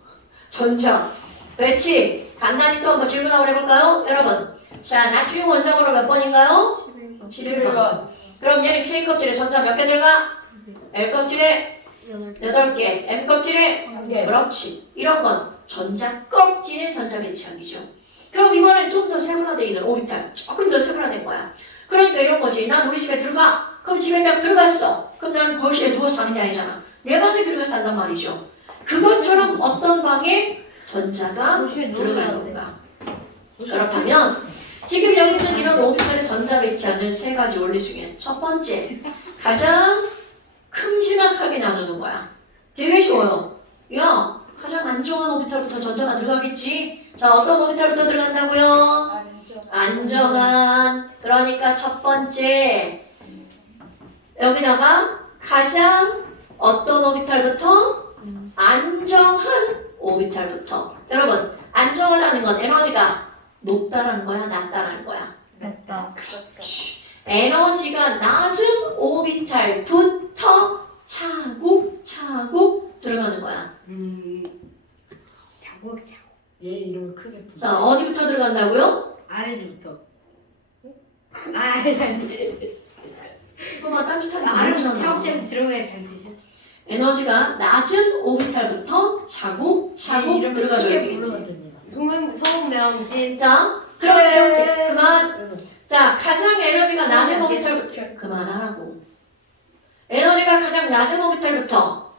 전자 배치. 간단히 또 한번 질문하고 해볼까요? 여러분. 자, 나트륨 원자번호 몇 번인가요? 11번. 그럼 얘는 K 껍질에 전자 몇 개 들어가? L 껍질에 8개, M 껍질에 1개. 그렇지. 이런 건 전자 껍질의 전자 배치하기죠. 그럼 이번엔 좀 더 세분화되어 있는 오비탈. 조금 더 세분화된 거야. 그러니까 이런 거지. 난 우리 집에 들어가. 그럼 집에 딱 들어갔어. 그럼 나는 거실에 누워서 사는 게 아니잖아. 내 방에 들어가서 산단 말이죠. 그것처럼 어떤 방에 전자가 거실에 들어갈 누우면 건가. 그렇다면 지금 여기 있는 이런 오비탈의 전자 배치하는 3가지 원리 중에 첫 번째, 가장 큼지막하게 나누는 거야. 되게 쉬워요. 야, 가장 안정한 오비탈부터 전자가 들어가겠지. 자, 어떤 오비탈부터 들어간다고요? 안정한. 그러니까 첫 번째, 여기다가 가장 어떤 오비탈부터? 안정한 오비탈부터. 여러분, 안정하다는 건 에너지가 높다라는 거야, 낮다라는 거야. 맞다. 에너지가 낮은 오비탈부터 차곡차곡 들어가는 거야. 차곡차곡. 얘 이름을 크게 부르. 자, 어디부터 들어간다고요? 아래부터. 아니. 그만 딴짓하게 아래부터 들어가잖아. 차곡차곡 들어가야 잘 되지. 에너지가 낮은 오비탈부터 차곡차곡 이름을 들어가줘야 크게 부르면 되겠지. 됩니다. 소명진. 자, 그러면 이렇게 그만. 이거. 자, 가장 에너지가 낮은 소명진. 오비탈부터 그만하라고. 에너지가 가장 낮은 오비탈부터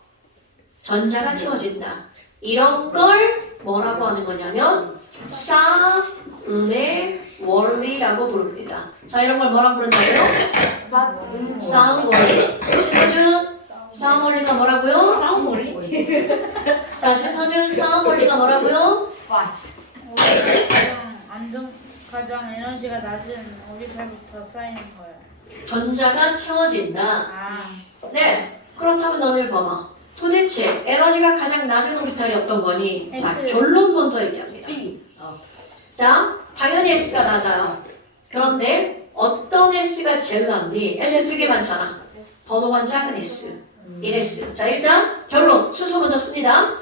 전자가 채워진다. 이런 걸 뭐라고 하는 거냐면 싸움의 원리라고 부릅니다. 자, 이런 걸 뭐라고 부른다고요? 싸움 원리. 신서준, 싸움 원리가 뭐라고요? 싸움 원리? 자, 신서준, 싸움 원리가 뭐라고요? 가장 에너지가 낮은 오비탈부터 쌓이는 거야. 전자가 채워진다. 아, 네, 그렇다면 너네 봐봐. 도대체 에너지가 가장 낮은 오비탈이 어떤 거니? 자, S. 결론 먼저 얘기합니다. B. 자, 당연히 S가 낮아요. 그런데 어떤 S가 제일 낮니? S 2개 많잖아. 번호가 작은 S. 1S. 자, 일단 결론 순서 먼저 씁니다.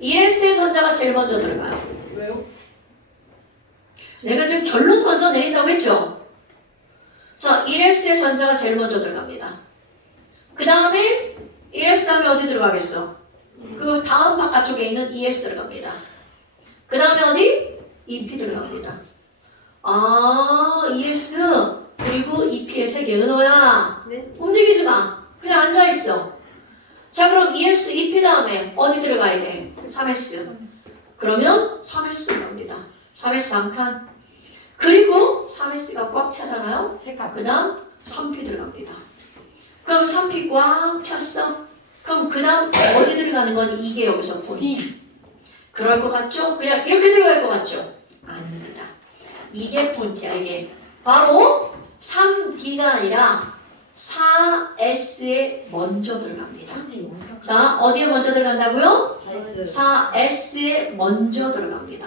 1S의 전자가 제일 먼저 들어가요. 왜요? 내가 지금 결론 먼저 내린다고 했죠? 자, 1S의 전자가 제일 먼저 들어갑니다. 그 다음에 1S 다음에 어디 들어가겠어? 그 다음 바깥쪽에 있는 2S 들어갑니다. 그 다음에 어디? 2P 들어갑니다. 아, 2S 그리고 2P의 3개. 은호야. 네? 움직이지 마. 그냥 앉아있어. 자, 그럼 2S, 2P 다음에 어디 들어가야 돼? 3S. 그러면 3s 들어갑니다. 3s 한 칸. 그리고 3s가 꽉 차잖아요. 색깔. 그 다음 3p 들어갑니다. 그럼 3p 꽉 찼어. 그럼 그 다음 어디 들어가는 건 이게 여기서 포인트. 그럴 것 같죠? 그냥 이렇게 들어갈 것 같죠? 아닙니다. 이게 포인트야. 이게 바로 3D가 아니라 4S에 먼저 들어갑니다. 자, 어디에 먼저 들어간다고요? 4S에 먼저 들어갑니다.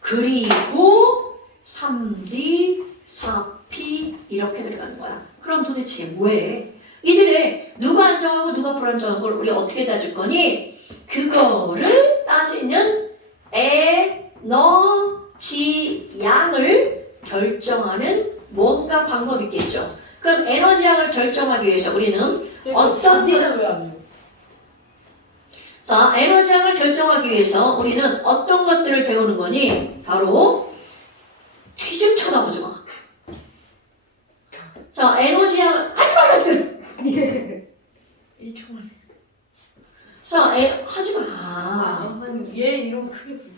그리고 3D, 4P 이렇게 들어가는 거야. 그럼 도대체 왜? 이들의 누가 안정하고 누가 불안정한 걸 우리 어떻게 따질 거니? 그거를 따지는 에너지 양을 결정하는 뭔가 방법이 있겠죠. 그럼 에너지 양을 결정하기 위해서 우리는 어떤 D는 왜안 해요? 자, 에너지 양을 결정하기 위해서 우리는 어떤 것들을 배우는 거니? 바로 뒤 좀 쳐다보지 마. 자, 에너지 양을 하지 말라 그. 1초만. 자, 하지 마. 얘 이름 크게 불러.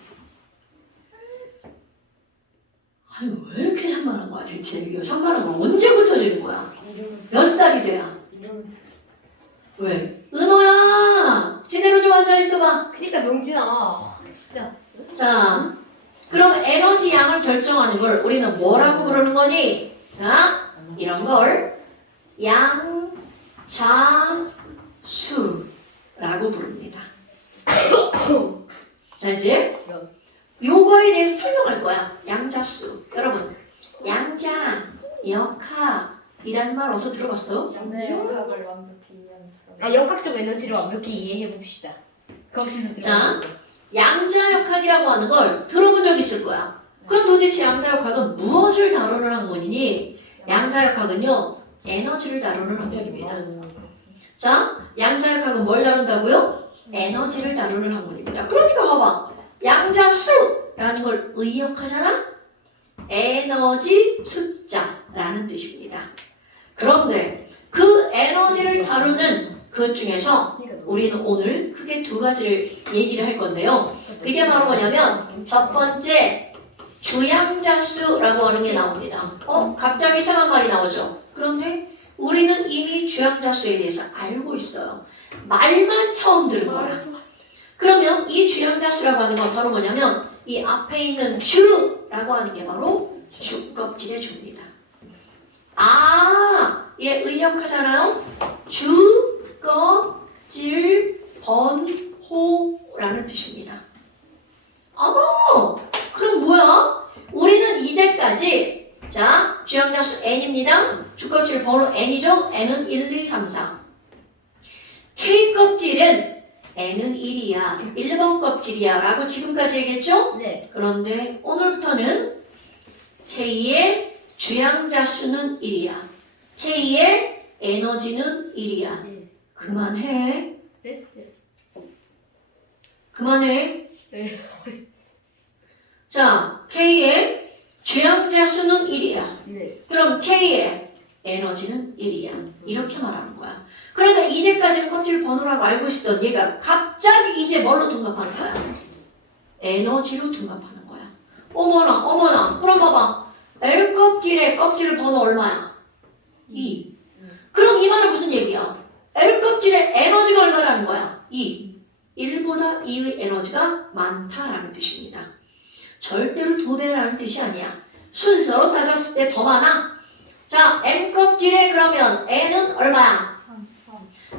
아니 왜 이렇게 산만한 거야 대체? 이거 산만한 거 언제 고쳐지는 거야? 이름은 몇 살이 돼야? 이름은 왜? 은호야! 제대로 좀 앉아있어봐. 그니까 명진아 진짜 자, 그럼 에너지 양을 결정하는 걸 우리는 뭐라고 부르는 거니? 자, 이런 걸 양자수라고 부릅니다. 자, 이제 요거에 대해서 설명할 거야. 양자수. 여러분, 양자, 역학이라는 말 어디서 들어봤어? 양자역학을 완벽히 이해하는 사람. 아 역학적 에너지를 완벽히 이해해 봅시다. 거기서 자. 들어가세요. 양자역학이라고 하는 걸 들어본 적 있을 거야. 그럼 도대체 양자역학은 무엇을 다루는 학문이니? 양자역학은요, 에너지를 다루는 학문입니다. 자, 양자역학은 뭘 다룬다고요? 에너지를 다루는 학문입니다. 그러니까 봐봐. 양자수라는 걸 의역하잖아? 에너지 숫자라는 뜻입니다. 그런데 그 에너지를 다루는 그 중에서 우리는 오늘 크게 두 가지를 얘기를 할 건데요. 그게 바로 뭐냐면 첫 번째 주양자수라고 하는 게 나옵니다. 갑자기 이상한 말이 나오죠. 그런데 우리는 이미 주양자수에 대해서 알고 있어요. 말만 처음 들은 거야. 그러면 이 주양자수라고 하는 건 바로 뭐냐면 이 앞에 있는 주라고 하는 게 바로 주껍질의 주입니다. 얘 의역하잖아요. 주껍질 번호라는 뜻입니다. 어머, 그럼 뭐야? 우리는 이제까지 자, 주양자수 n입니다. 주껍질 번호 n이죠. n은 1, 2, 3, 4. K 껍질은 n은 1이야. 1번 껍질이야. 라고 지금까지 얘기했죠? 네. 그런데 오늘부터는 K의 주양자수는 1이야. K의 에너지는 1이야. 네. 그만해. 네? 그만해. 네. 자, K의 주양자수는 1이야. 네. 그럼 K의 에너지는 1이야. 이렇게 말하는 거야. 그러니까 이제까지는 껍질 번호라고 알고 있었던 얘가 갑자기 이제 뭘로 둔갑하는 거야? 에너지로 둔갑하는 거야. 어머나, 어머나. 그럼 봐봐. L 껍질의 껍질 번호 얼마야? 2. 그럼 이 말은 무슨 얘기야? L 껍질의 에너지가 얼마라는 거야? 2. 1보다 2의 에너지가 많다라는 뜻입니다. 절대로 2배라는 뜻이 아니야. 순서로 따졌을 때 더 많아. 자, M 껍질에 그러면 N은 얼마야? 3.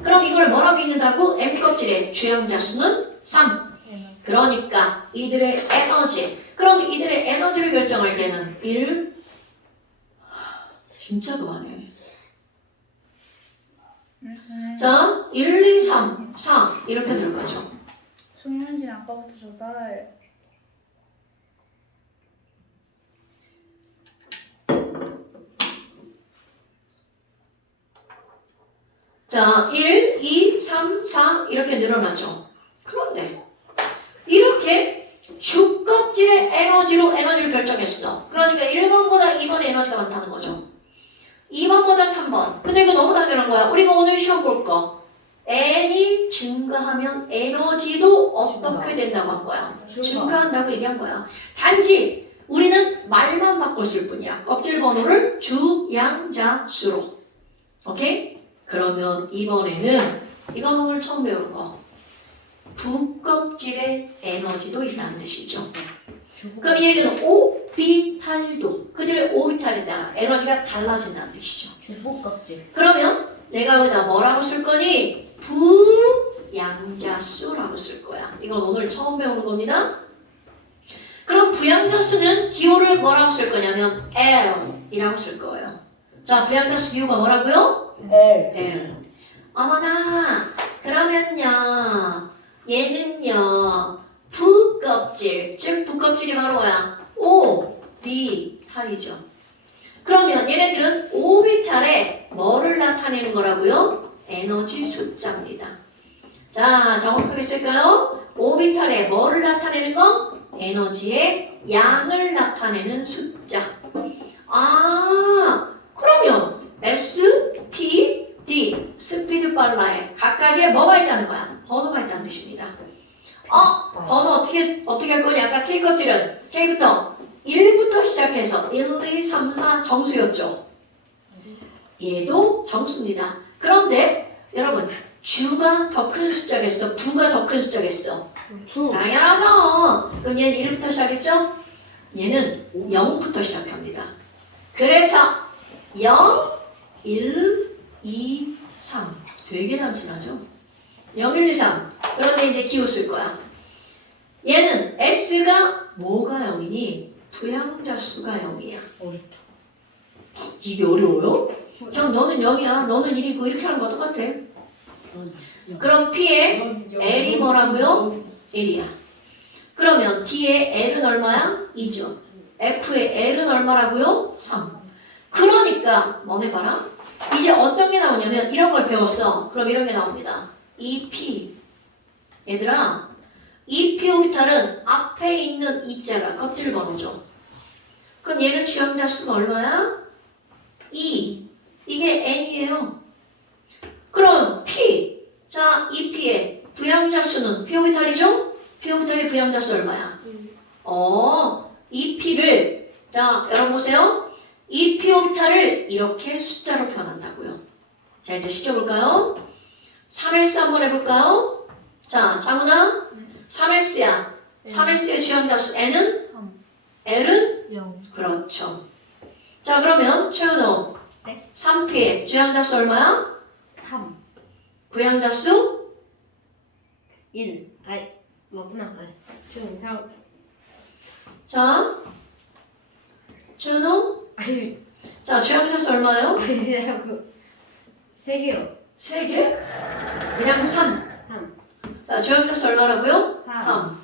그럼 이걸 뭐라고 읽는다고? M 껍질의 주양자수는 3. 그러니까 이들의 에너지. 그럼 이들의 에너지를 결정할 때는 1. 진짜 그만해. 자, 1, 2, 3, 4 이렇게 들어가죠. 송현진 아까부터 저 따라해. 자, 1, 2, 3, 4 이렇게 늘어나죠. 그런데 이렇게 주껍질의 에너지로 에너지를 결정했어. 그러니까 1번보다 2번의 에너지가 많다는 거죠. 2번보다 3번. 근데 이거 너무 당연한 거야. 우리가 오늘 시험 볼 거. n이 증가하면 에너지도 어떻게 된다고 한 거야? 증가한다고 얘기한 거야. 단지 우리는 말만 바꿨을 뿐이야. 껍질 번호를 주양자수로. 오케이? 그러면 이번에는 이건 오늘 처음 배우는 거. 부껍질의 에너지도 있다는 뜻이죠. 그럼 이 얘기는 오비탈도 그들의 오비탈에 따라 에너지가 달라진다는 뜻이죠. 주부 껍질. 그러면 내가 여기다 뭐라고 쓸 거니? 부양자수라고 쓸 거야. 이건 오늘 처음 배우는 겁니다. 그럼 부양자수는 기호를 뭐라고 쓸 거냐면 L이라고 쓸 거예요. 자, 부양자수 기호가 뭐라고요? L. 어머나, 그러면요, 얘는요, 부껍질, 즉 부껍질이 바로 뭐야? 오비탈이죠. 그러면 얘네들은 오비탈에 뭐를 나타내는 거라고요? 에너지 숫자입니다. 자, 정확하게 쓸까요? 오비탈에 뭐를 나타내는 거? 에너지의 양을 나타내는 숫자. 아, 그러면 S, P, D, 스피드 빨라에 각각에 뭐가 있다는 거야? 번호가 있다는 뜻입니다. 번호 어떻게 할 거냐? 아까 K 껍질은 K부터 1부터 시작해서 1, 2, 3, 4 정수였죠. 얘도 정수입니다. 그런데 여러분 주가 더 큰 숫자겠어? 부가 더 큰 숫자겠어? 주. 당연하죠. 그럼 얘는 1부터 시작했죠? 얘는 0부터 시작합니다. 그래서 0, 1, 2, 3 되게 단순하죠? 0, 1, 2, 3 그런데 이제 기호 쓸 거야. 얘는 S가 뭐가 0이니? 부양자 수가 0이야. 어렵다. 이게 어려워요? 그냥 너는 0이야. 너는 1이고 이렇게 하는 거 똑같아. 그럼 P의 L이 뭐라고요? 1이야. 그러면 D의 L은 얼마야? 2죠. F의 L은 얼마라고요? 3. 그러니까 너네 봐라. 이제 어떤 게 나오냐면 이런 걸 배웠어. 그럼 이런 게 나옵니다. EP. 얘들아, EP 오비탈은 앞에 있는 E자가 껍질 번호죠. 그럼 얘는 주양자 수가 얼마야? 2. 이게 N이에요. 그럼 P. 자, EP의 부양자 수는 P 오비탈이죠? P 오비탈의 부양자 수 얼마야? EP를 자, 여러분 보세요. EP 오비탈을 이렇게 숫자로 표현한다고요. 자, 이제 시켜볼까요? 3S 한번 해볼까요? 자, 장훈아. 3S야. 3S의 주양자수 N은? 3, L은? 0. 그렇죠. 자, 그러면 최은호. 네? 3P의 주양자수 얼마야? 3. 부양자수? 1. 아이, 맞구나. 좀 이상. 자, 최은호. 아유, 자, 주양자수 얼마예요? 아니라고. 3개요. 3개? 그냥 3. 3. 자, 주양자수 얼마라고요? 3.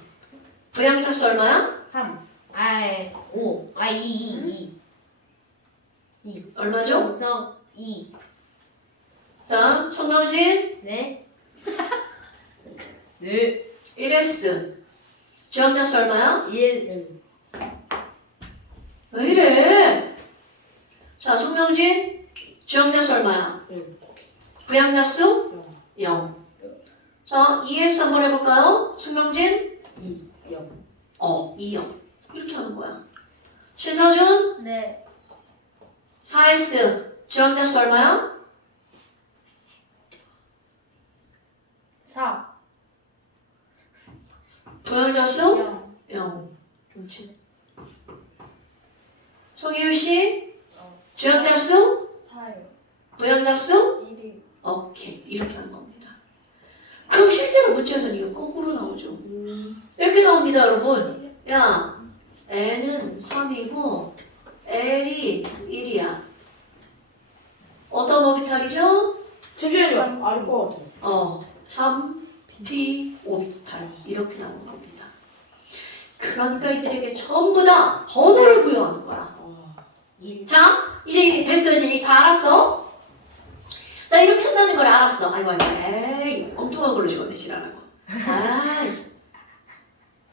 부양자수 얼마야? 3. 아이, 5. 아, 2. 얼마죠? 그래서 2. 자, 송명신. 네. 네. 1S. 주양자수 얼마야? 1. 왜 이래? 자, 송명진. 주양자수 얼마야? 1. 부양자수? 0. 자, 2S 한번 해볼까요? 송명진. 2, 0. 2, 0. 이렇게 하는 거야. 신서준. 네. 4S. 주양자수 얼마야? 4, 부양자수? 0. 0. 좀 치네. 송혜율 씨. 주양자수? 4요. 부양자수? 1이. 오케이. 이렇게 하는 겁니다. 그럼 실제로 문제에서는 이거 거꾸로 나오죠. 이렇게 나옵니다, 여러분. 야, N은 3이고 L이 1이야. 어떤 오비탈이죠? 잠시만요. 알 것 같아. 3P 오비탈. 이렇게 나오는 겁니다. 그러니까 이들에게 전부 다 번호를 부여하는 거야. 1. 자, 이제 이게 됐어지. 다 알았어? 자, 이렇게 한다는 걸 알았어. 아이고, 에이, 엉뚱한 걸로 집었네, 지랄하고. 아이,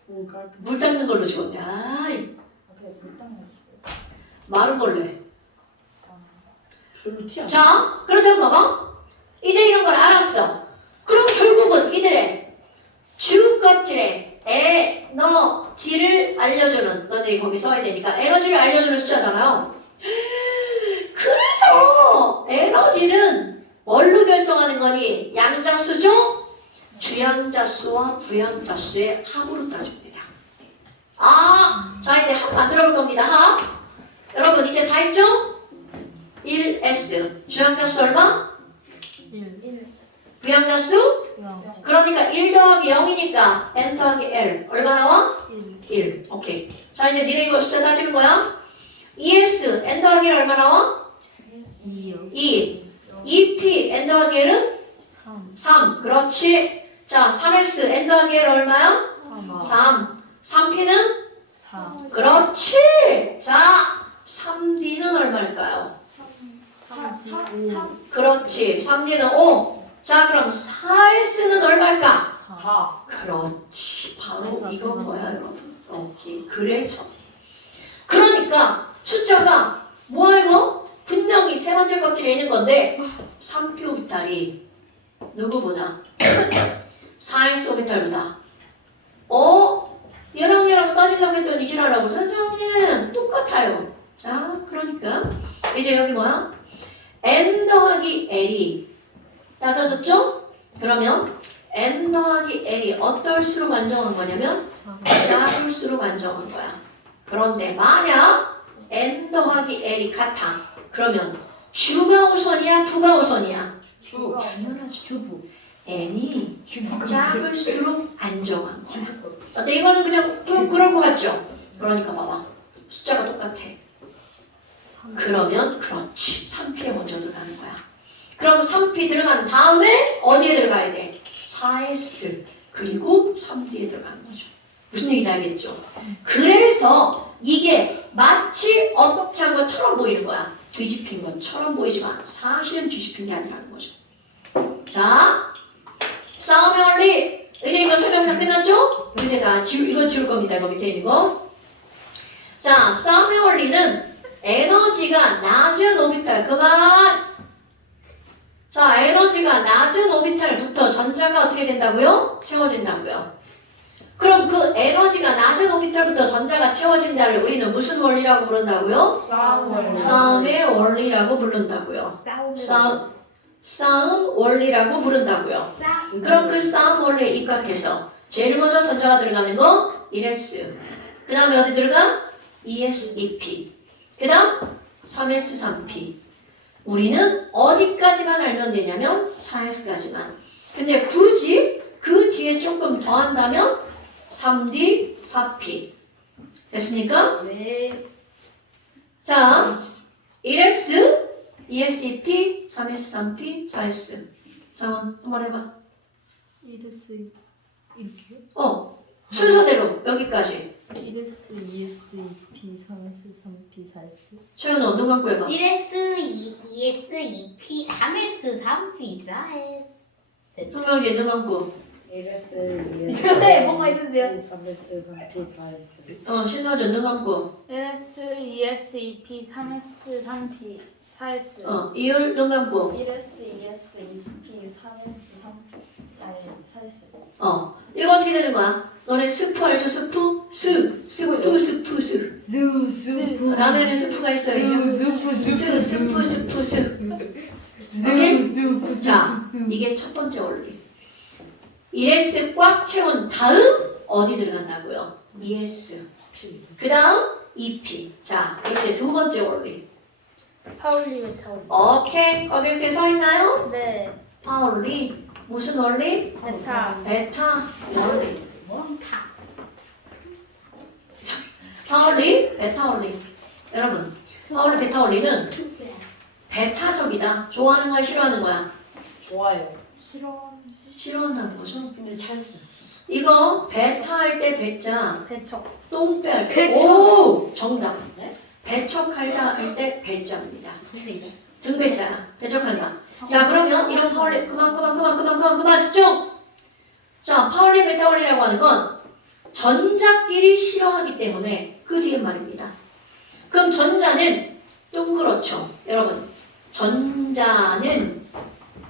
오, 깔끔. 물 닦는 걸로 집었네. 아이, 앞에 물 닦는 거. 마른 걸래. 별로 티 안 나. 자, 그렇다면 봐봐. 이제 이런 걸 알았어. 결국은 이들의 주 껍질에 에너지를 알려주는, 너네들이 거기 써야 되니까 에너지를 알려주는 숫자잖아요. 그래서 에너지는 뭘로 결정하는 거니? 양자수죠? 주양자수와 부양자수의 합으로 따집니다. 자 이제 합 만들어 볼 겁니다. 합. 여러분 이제 다 했죠? 1s. 주양자수 얼마? 1. 부양자수? 0. 그러니까 1 더하기 0이니까 n 더하기 l. 얼마 나와? 1. 1. 오케이. 자 이제 니네 이거 숫자 따지는 거야. 2s. n 더하기 1 얼마 나와? 2요. 2. 2p. n 더하기 1은? 3. 3. 그렇지. 자 3s. n 더하기 1 얼마야? 3. 3. 3p는? 4. 그렇지. 자 3d는 얼마일까요? 3. 그렇지. 3d는 5. 자 그럼 4s는 얼마일까? 4. 그렇지. 바로 그래서 이건 그만. 거야 여러분. 오케이. 그래서 그러니까 숫자가 뭐야 이거? 분명히 세 번째 껍질에 있는 건데 3p 오비탈이 누구보다 4s 오비탈보다 얘랑 따지려고 했더니 이질하라고 선생님 똑같아요. 자 그러니까 이제 여기 뭐야? n 더하기 l이 따져졌죠? 그러면 n 더하기 l이 어떨수록 안정한 거냐면 작을수록 안정한 거야. 그런데 만약 n 더하기 l이 같아. 그러면 주가 우선이야 부가 우선이야? 주. 당연하죠. 주부. n이 주부. 작을수록 안정한 거야. 주부 껍질. 근데 이거는 그냥 그럴 것 같죠? 그러니까 봐봐. 숫자가 똑같아. 그러면 그렇지. 3p에 먼저 들어가는 거야. 그럼 3p 들어간 다음에 어디에 들어가야 돼? 4s 그리고 3d에 들어가는 거죠. 무슨 얘기인지 알겠죠? 그래서 이게 마치 어떻게 한 것처럼 보이는 거야. 뒤집힌 것처럼 보이지만 사실은 뒤집힌 게 아니라는 거죠. 자, 싸움의 원리. 이제 이거 설명 다 끝났죠? 이제 이거 지울 겁니다. 이거 밑에 있는 거. 자, 싸움의 원리는 에너지가 낮은 오비탈. 그만. 자, 에너지가 낮은 오비탈부터 전자가 어떻게 된다고요? 채워진다고요. 그럼 그 에너지가 낮은 오비탈부터 전자가 채워진다를 우리는 무슨 원리라고 부른다고요? 싸움의 원리라고 부른다고요. 싸움 원리라고 부른다고요. 그럼 그 싸움 원리에 입각해서 제일 먼저 전자가 들어가는 거 1s. 그 다음에 어디 들어가? 2s, 2p. 그 다음 3s, 3p. 우리는 어디까지만 알면 되냐면 4s까지만. 근데 굳이 그 뒤에 조금 더 한다면 3d, 4p. 됐습니까? 네. 자, 1s, 2s, 2p, 3s, 3p, 4s. 상원 한번 해봐. 1S 이렇게요? 순서대로 여기까지. 1S, 2S, 2P, 3S, 3P, 4S. 최현우 눈 감고 해봐. 1S, 2S, 2P, 3S, 3P, 4S. 성명이 눈 감고. 1S, 2S. 네, 뭔가 있는데요. 3S, 3P, 4S. 신설준 눈 감고. 1S, 2S, 2P, 3S, 3P, 4S. 이율 눈 감고. 1S, 2S, 2P, 3S, 3P, 4S. 이거 어떻게 되는 거야? 너네 스프 알죠? 스프? 스프. 라면에 스프가 있어야죠. 스프. 자, 이게 첫 번째 원리. 1s 꽉 채운 다음 어디 들어간다고요? 2s. 그 다음 2p. 자, 이제 두 번째 원리. 파울리 메타올리. 오케이. 거기 이렇게 서 있나요? 네. 파울리. 무슨 원리? 베타. 베타 원리. 원파. 파울리, 베타 원리. 여러분, 파울리, 베타 원리는 베타적이다. 좋아하는 거야, 싫어하는 거야? 좋아요. 싫어. 싫어한다는 거죠? 근데 찰수. 이거 베타 할 때 베자, 배척. 똥배 할 때. 배척. 오! 정답. 네? 배척하다 할 때 배자입니다. 근데 등배자야. 배척한다. 자, 그러면 이런 파울리, 그만 집중! 자, 파울리, 베타 원리라고 하는 건 전자끼리 싫어하기 때문에 그 뒤에 말입니다. 그럼 전자는 동그랗죠. 여러분, 전자는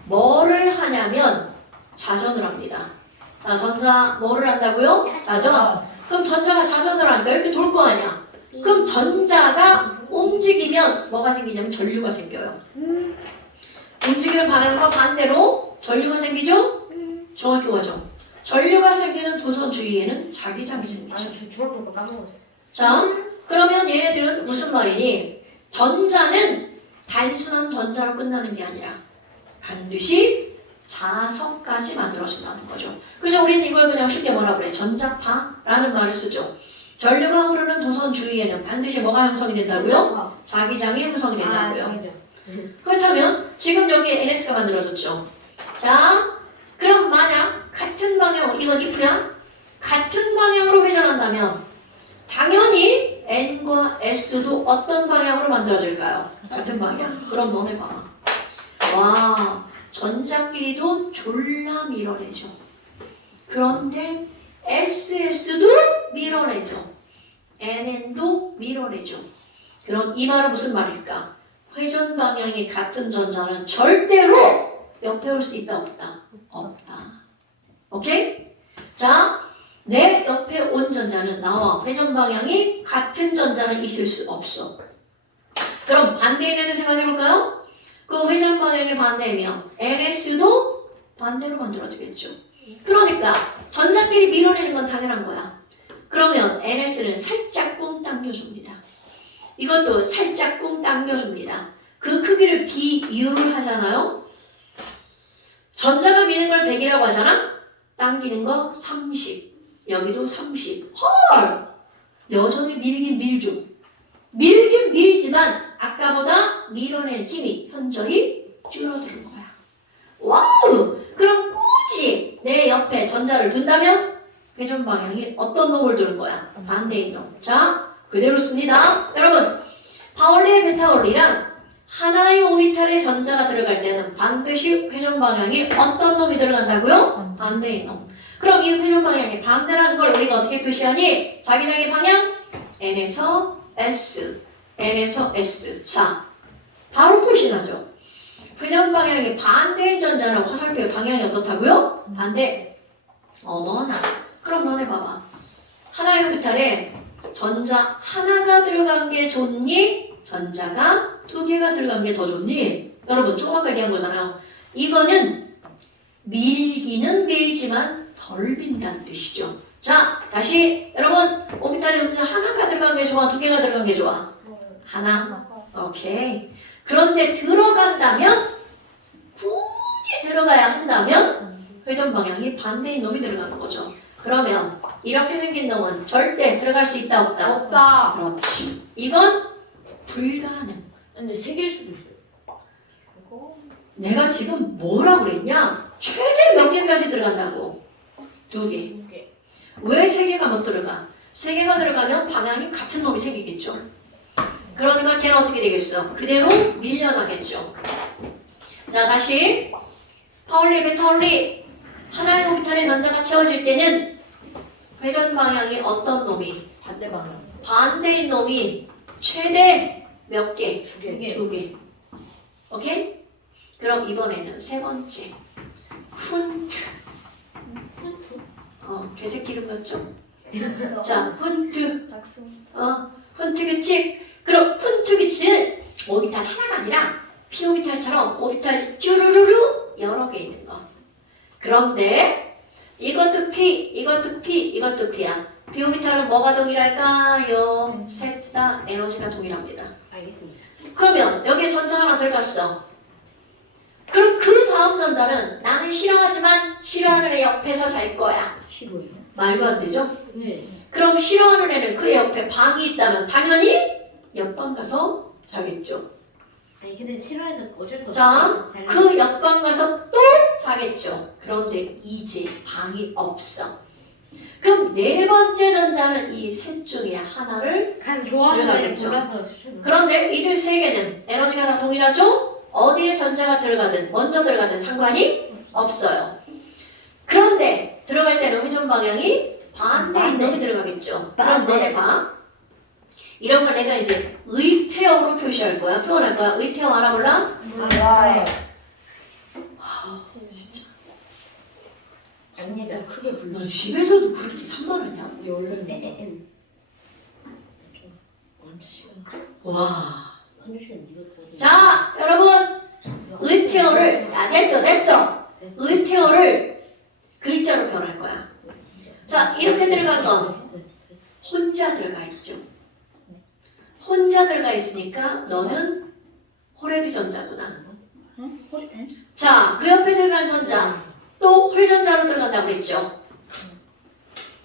뭐를 하냐면 자전을 합니다. 자, 전자 뭐를 한다고요? 자전. 그럼 전자가 자전을 하니까 이렇게 돌 거 아니야. 그럼 전자가 움직이면 뭐가 생기냐면 전류가 생겨요. 움직이는 방향과 반대로 전류가 생기죠? 정확히 오죠. 전류가 생기는 도선 주위에는 자기장이 생기죠. 아니 저 중학교 거 까먹었어. 자, 그러면 얘네들은 무슨 말이니? 전자는 단순한 전자로 끝나는 게 아니라 반드시 자석까지 만들어준다는 거죠. 그래서 우리는 이걸 그냥 쉽게 뭐라 그래? 전자파라는 말을 쓰죠. 전류가 흐르는 도선 주위에는 반드시 뭐가 형성이 된다고요? 자기장이 형성이 된다고요. 자기장. 그렇다면 지금 여기에 NS가 만들어졌죠. 자, 그럼 만약 같은 방향으로, 이건 if야? 같은 방향으로 회전한다면 당연히 N과 S도 어떤 방향으로 만들어질까요? 같은 방향. 그럼 너네 봐봐. 와, 전자끼리도 졸라 밀어내죠. 그런데 SS도 밀어내죠. NN도 밀어내죠. 그럼 이 말은 무슨 말일까? 회전 방향이 같은 전자는 절대로 옆에 올 수 있다 없다? 없다. 오케이? 자, 내 옆에 온 전자는 나와 회전 방향이 같은 전자는 있을 수 없어. 그럼 반대에 대해서 생각해볼까요? 그 회전 방향이 반대면 NS도 반대로 만들어지겠죠. 그러니까 전자끼리 밀어내는 건 당연한 거야. 그러면 NS는 살짝 꿍 당겨줍니다. 이것도 살짝 꿍 당겨줍니다. 그 크기를 비율하잖아요. 전자가 미는 걸 100이라고 하잖아. 당기는 거 30. 여기도 30. 헐! 여전히 밀긴 밀죠. 밀긴 밀지만 아까보다 밀어낼 힘이 현저히 줄어드는 거야. 와우! 그럼 굳이 내 옆에 전자를 둔다면 회전 방향이 어떤 놈을 두는 거야? 반대인 놈. 자, 그대로 씁니다. 여러분, 파울리 메타올리랑 하나의 오비탈의 전자가 들어갈 때는 반드시 회전 방향이 어떤 놈이 들어간다고요? 반대인 놈. 그럼 이 회전 방향이 반대라는 걸 우리가 어떻게 표시하니? 자기장의 방향 N에서 S, N에서 S. 자, 바로 표시나죠. 회전 방향이 반대인 전자는 화살표의 방향이 어떻다고요? 반대. 어머나. 그럼 너네 봐봐. 하나의 오비탈에 전자 하나가 들어간 게 좋니? 전자가 2개가 들어간 게 더 좋니? 여러분 조금 아까 얘기한 거잖아요. 이거는 밀기는 밀지만 덜 빈다는 뜻이죠. 자, 다시 여러분 오비탈에 전자 하나가 들어간 게 좋아? 2개가 들어간 게 좋아? 하나. 오케이. 그런데 들어간다면 굳이 들어가야 한다면 회전 방향이 반대인 놈이 들어가는 거죠. 그러면 이렇게 생긴 놈은 절대 들어갈 수 있다 없다? 없다. 그렇지. 이건 불가능. 근데 3개일 수도 있어요. 그거 내가 지금 뭐라고 그랬냐? 최대 몇 개까지 들어간다고? 2개. 2개. 왜 3개가 못 들어가? 3개가 들어가면 방향이 같은 놈이 생기겠죠. 그러니까 걔는 어떻게 되겠어? 그대로 밀려나겠죠. 자, 다시 파울리 메타울리 하나의 오비탈의 전자가 채워질 때는 회전 방향이 어떤 놈이? 반대 방향. 반대인 놈이 최대 몇 개? 2개. 2개. 오케이? 그럼 이번에는 세 번째. 훈트. 개새끼 이름 같죠? 자, 훈트. 닥스입니다. 훈트 규칙. 그럼 훈트 규칙은 오비탈 하나가 아니라 P오비탈처럼 오비탈 쭈루루루 여러 개 있는 거. 그런데 이것도 P, 이것도 P, 이것도 P야. P오비탈은 뭐가 동일할까요? 셋 다 에너지가 동일합니다. 알겠습니다. 그러면 여기에 전자 하나 들어갔어. 그럼 그 다음 전자는 나는 싫어하지만 싫어하는 애 옆에서 잘 거야. 싫어요. 말도 안 되죠? 네. 그럼 싫어하는 애는 그 옆에 방이 있다면 당연히 옆방 가서 자겠죠. 아니 근데 싫어해도 어쩔 수 자, 없어. 잘 그 옆방 가서 또 자겠죠. 그런데 이제 방이 없어. 그럼 네 번째 전자는 이 셋 중에 하나를 간 좋아하는 애를 들어가겠죠. 골라서 추천. 그런데 이들 세 개는 에너지가 다 동일하죠? 어디에 전자가 들어가든 먼저 들어가든 상관이 없어요. 그런데 들어갈 때는 회전 방향이 반대인 놈이 들어가겠죠. 그럼 반대. 너네 봐. 이런 걸 내가 이제 의태어로 표시할 거야. 표현할 거야. 의태어 알아볼라? 알아요. 아닙니다. 크게 너 불러. 집에서도 그렇게 산만하냐? 이게 원래 완전 시간. 와. 한주 시간 네가 더. 자, 여러분. 의태어를, 됐어. 의태어를 글자로 변할 거야. 자, 이렇게 들어간 건 혼자 들어가 있죠. 혼자 들어가 있으니까 너는 호래비 전자구나. 자, 그 옆에 들어간 전자 또 홀전자로 들어간다고 그랬죠.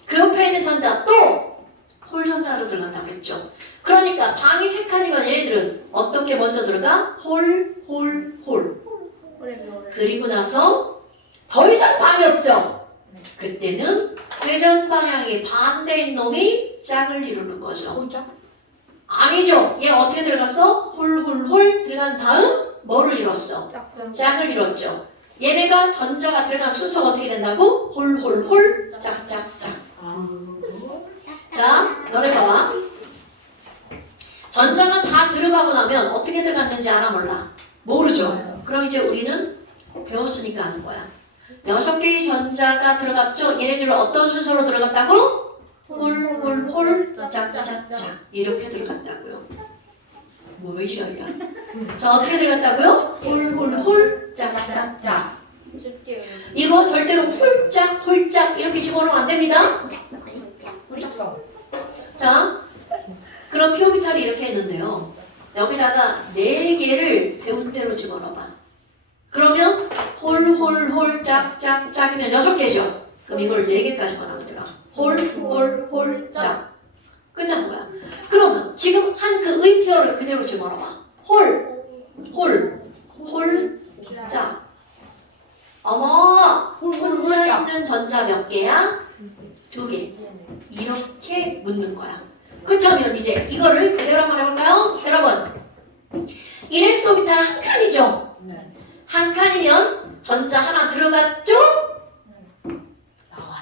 그 옆에 있는 전자 또 홀전자로 들어간다고 그랬죠. 그러니까 방이 세 칸이면 얘네들은 어떻게 먼저 들어가? 홀. 그리고 나서 더 이상 방이 없죠. 그때는 회전 방향이 반대인 놈이 짝을 이루는 거죠. 혼자? 아니죠. 얘 어떻게 들어갔어? 홀 들어간 다음 뭐를 이뤘어? 짝을 이뤘죠. 얘네가 전자가 들어간 순서가 어떻게 된다고? 홀 짝짝짝. 자, 너네 봐봐. 전자가 다 들어가고 나면 어떻게 들어갔는지 알아 몰라? 모르죠. 그럼 이제 우리는 배웠으니까 아는 거야. 6개의 전자가 들어갔죠? 얘네들은 어떤 순서로 들어갔다고? 홀 짝짝짝 이렇게 들어갔다고요. 뭐 왜 지랄이야? 자, 어떻게 들어갔다고요? 홀 짝짝짝. 이거 절대로 홀짝 이렇게 집어넣으면 안 됩니다. 혼자성. 자, 그럼 피오미탈이 이렇게 했는데요. 여기다가 4개를 배운 대로 집어넣어봐. 그러면 홀 짝짝짝이면 6개죠. 그럼 이걸 4개까지 말하면 되나? 홀 짝. 끝난 거야. 그러면 지금 한 그 의태어를 그대로 집어넣어봐. 홀 짝. 어머, 혼자 있는 전자 몇 개야? 2개. 이렇게 묻는 거야. 그렇다면 이제 이거를 그대로 한번 해볼까요? 여러분, 1S오비탈 한 칸이죠? 네. 한 칸이면 전자 하나 들어갔죠?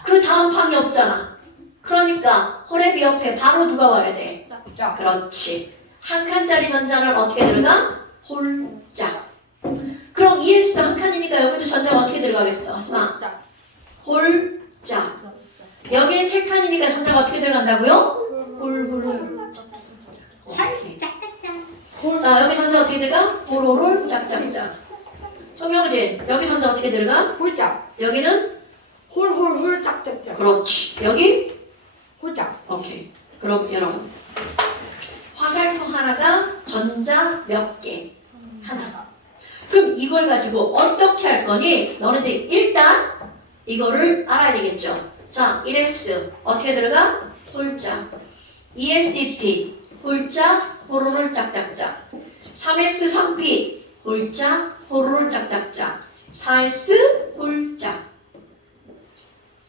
그 다음 방이 없잖아. 그러니까 호래비 옆에 바로 누가 와야 돼? 짝. 그렇지. 한 칸짜리 전자는 어떻게 들어가? 홀짝. 그럼 ES도 한 칸이니까 여기도 전자가 어떻게 들어가겠어? 하지마. 홀짝. 여기는 3칸이니까 전자가 어떻게 들어간다고요? 홀. 오케이. 자, 여기 전자 어떻게 들어가? 홀 짝짝짝. 송영진, 여기 전자 어떻게 들어가? 홀짝. 여기는? 홀 짝짝짝. 그렇지. 여기? 홀짝. 오케이. 그럼 여러분, 화살표 하나가 전자 몇 개? 하나. 그럼 이걸 가지고 어떻게 할 거니? 너네들 일단 이거를 알아야 되겠죠. 자, 1S 어떻게 들어가? 홀짝. 2SEP 홀짝, 호로롤 짝짝짝. 3S 3P 홀짝, 호로롤 짝짝짝. 4S 홀짝.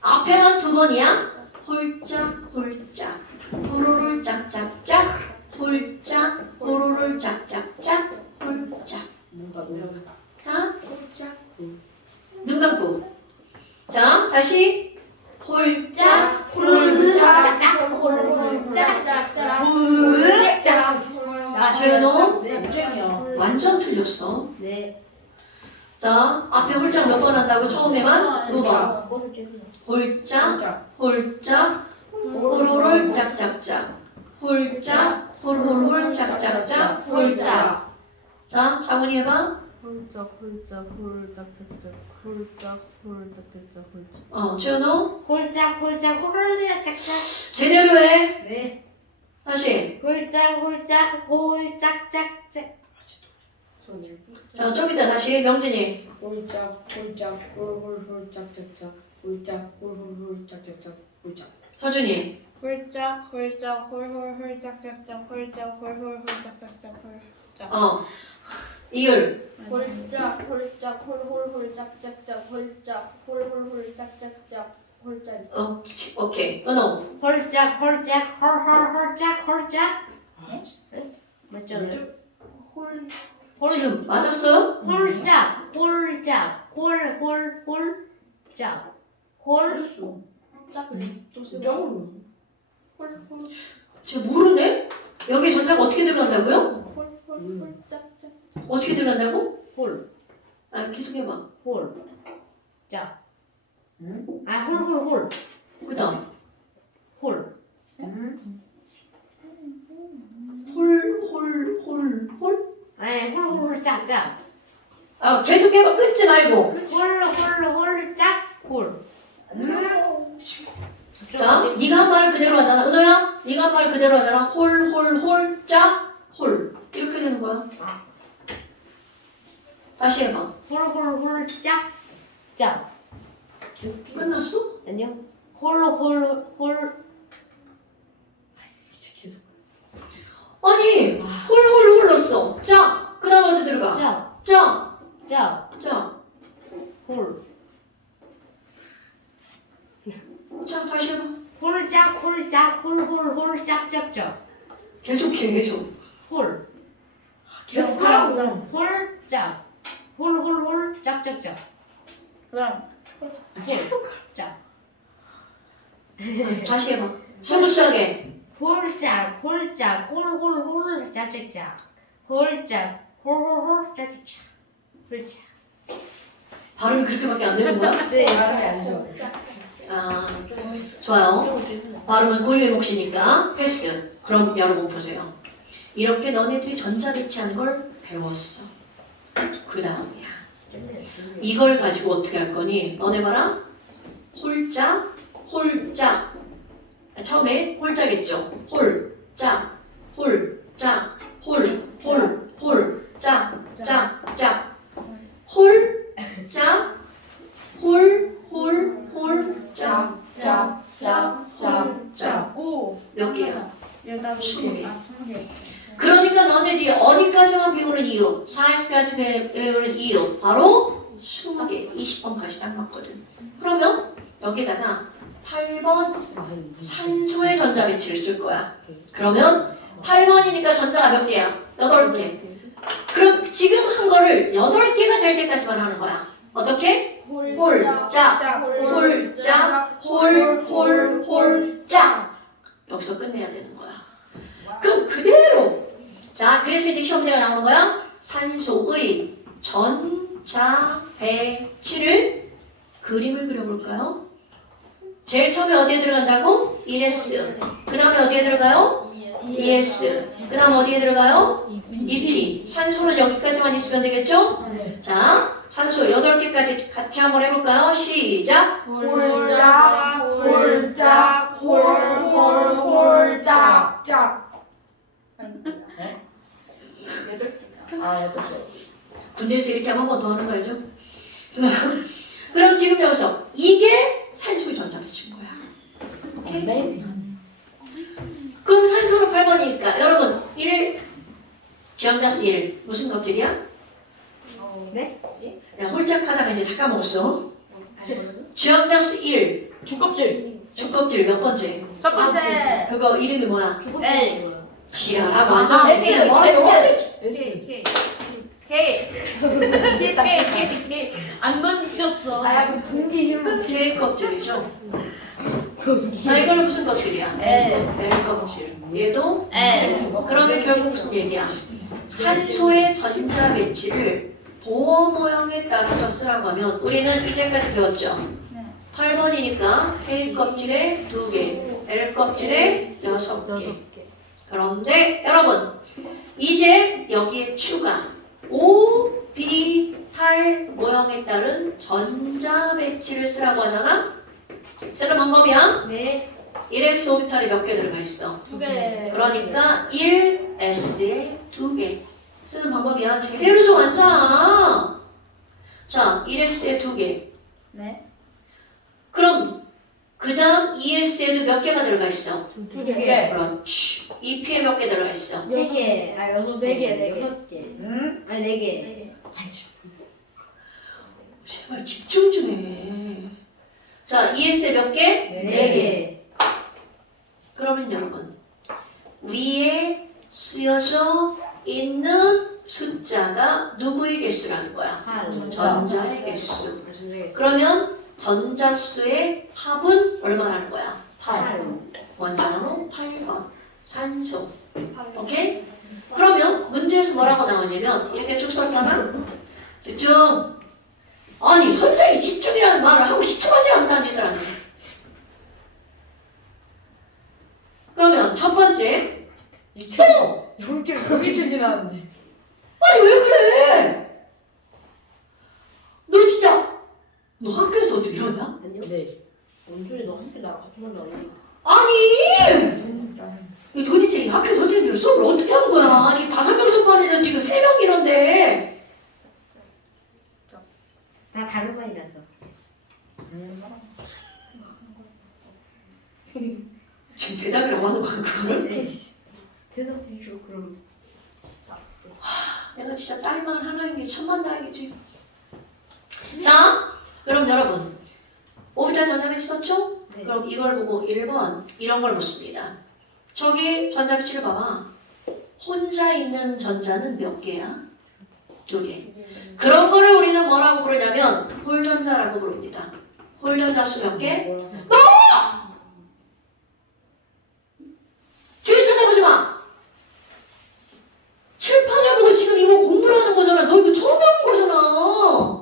앞에만 2번이야? 홀짝, 호로롤 짝짝짝. 홀짝, 호로롤 짝짝짝. 홀짝. 뭔가 너무 자, 홀짝. 눈 감고. 자, 다시. 홀짝, 나 조현호. 잼이요. 완전 틀렸어. 네. 자, 앞에 홀짝 몇 번 한다고? 처음에만 2번. 홀짝, 홀짝, 호로롤 짝짝짝. 홀짝, 호로롤 짝짝짝. 홀짝. 자, 장훈이 해봐. 홀짝 최은호. 홀짝 호로록 짝짝. 제대로 해. 네. 다시. 홀짝짝 홀짝짝짝. 자, 좀 이따 다시. 명진이. 홀짝. 홀 짝짝짝. 홀짝. 홀 짝짝짝. 홀짝. 서준이. 홀짝 홀홀홀 짝짝짝 홀짝 홀홀홀 짝짝짝 홀짝 이율. 홀짝 홀홀홀 짝짝짝 홀짝 홀홀홀 짝짝짝 홀짝 오케이. 은호. 홀짝 홀짝 맞죠? 홀 지금 맞았어? 홀짝 그랬어. 짱으로. 홀홀 지금 모르네? 여기 전자가 어떻게 들어간다고요? 홀홀홀 짝짝 어떻게 들어간다고? 홀 아, 계속 해봐. 홀. 짝. 아, 홀. 그 다음 홀. 홀? 아니, 홀, 짝. 아 계속 해봐. 끊지 말고. 홀, 짝, 홀. 자, 네가 한 말 그대로 하잖아. 은호야, 네가 한 말 그대로 하잖아. 홀, 짝, 홀. 이렇게 되는 거야. 다시 해봐. 홀, 짝. 끝났어? 아니요. 홀. 아니, 홀 넣었어. 짝. 그 다음 어디 들어가? 짝. 짝. 홀. 자, 다시 해봐. 홀, 짝. 계속해, 계속. 홀. 계속 하라고 그럼. 홀, 짝. 홀, 짝. 그럼 짝. 다시 해봐. 스무스하게. 홀, 짝. 홀, 짝. 홀, 짝. 발음이 그렇게밖에 안 되는 거야? 네. 말이 안 좋아. 아, 좋아요. 발음은 고유의 몫이니까 패스. 그럼 여러분 보세요. 이렇게 너네들이 전자 배치하는 걸 배웠어. 그 다음이야. 이걸 가지고 어떻게 할 거니? 너네 봐라. 홀짝. 처음에 홀짝했죠. 홀짝. 짝. 홀짝. 오 몇 개야? 15개. 20개. 아 20개. 그러니까 너네들이 어디까지만 배우는 이유, 4S까지 배우는 이유, 바로 20개, 20번까지 딱 맞거든. 그러면 여기다가 8번 산소의 전자 배치를 쓸 거야. 그러면 8번이니까 전자가 몇 개야? 8개. 그럼 지금 한 거를 8개가 될 때까지만 하는 거야. 어떻게? 홀짝. 여기서 끝내야 되는 거야. 그럼 그대로. 자, 그래서 이제 시험 문제가 나오는 거야. 산소의 전자 배치를 그림을 그려볼까요? 제일 처음에 어디에 들어간다고? 1S. 그 다음에 어디에 들어가요? 2S. 그 다음 어디에 들어가요? 2P. 산소는 여기까지만 있으면 되겠죠? 자, 산소 8개까지 같이 한번 해볼까요? 시작. 홀짝. 아, 여섯 개. 군대에서 이렇게 하면 한 번 더 하는 거 알죠? 그럼 지금 여기서 이게 산소의 전자 배치인 거야. 오케이? Amazing. 그럼 산소는 8번이니까 여러분 1 지역자수 1 무슨 껍질이야? 네? 야, 홀짝하다가 이제 다 까먹었어. 지역자수 1 두껍질. 주껍질 몇 번째? 첫 번째 그거 이름이 뭐야? L 지랄아 완전 S. K 안 던지셨어. 아, 약간 공기 힘으로. K 껍질이죠. 자 이거는 무슨 껍질이야? L L 껍질. 얘도 L 그러면 결국 무슨 얘기야? 산소의 전자 배치를 보호 모형에 따라서 쓰라고 하면 우리는 이제까지 배웠죠? 네. 8번이니까 K 껍질에 2개, L 껍질에 6개. 그런데 여러분 이제 여기에 추가 오비탈 모형에 따른 전자 배치를 쓰라고 하잖아? 쓰는 방법이야? 네. 1s 오비탈이 몇 개 들어가 있어? 2개. 그러니까 1s에 2개 쓰는 방법이야. 제대로 좀 앉아. 자, 1s에 2개. 네. 그럼 그 다음 2s에도 몇 개가 들어가 있어? 두 개. 그렇지. 2p에 몇 개 들어가 있어? 3개. 아, 6개. 6개. 응? 아니, 4개. 제발 집중 좀 해. 자, ES에 몇 개? 네 4개. 그러면 여러분 위에 쓰여져 있는 숫자가 누구의 개수라는 거야? 전자의 개수. 그러면 전자수의 합은 얼마라는 거야? 8. 원자로 8번. 산소. 오케이? 그러면 문제에서 뭐라고 나오냐면 이렇게 쭉 썼잖아? 집중! 아니 선생이 집중이라는 말을 하고 10초까지 안다는 짓을 하네. 그러면 첫 번째 2초. 여기 지나는데. 아니 왜 그래? 너 진짜 너 학교에서 어떻게 이러냐? 아니요. 네. 뭔 소리 너 학교 나랑 같은 만 나오니? 아니 이 도대체 이 학교 선생님들 수업을 어떻게 하는 거야? 지금 5명 수업하는 지금 3명 이런데 다 다른 말이라서. 지금 대답이라고 하는 거야 그거를? 네. 대답해 줘 그럼. 내가 진짜 딸만 하나인 게 천만다행이지. 자, 그럼 여러분 5자 전자배치 넣죠? 네. 그럼 이걸 보고 1번 이런 걸 묻습니다. 저기 전자배치를 봐봐. 혼자 있는 전자는 몇 개야? 2개. 그런 거를 우리는 뭐라고 부르냐면 홀전자라고 부릅니다. 홀전자 수 몇 개? 뒤에 쳐다보지 마! 칠판을 보고 지금 이거 공부를 하는 거잖아. 너 이거 처음 배운 거잖아.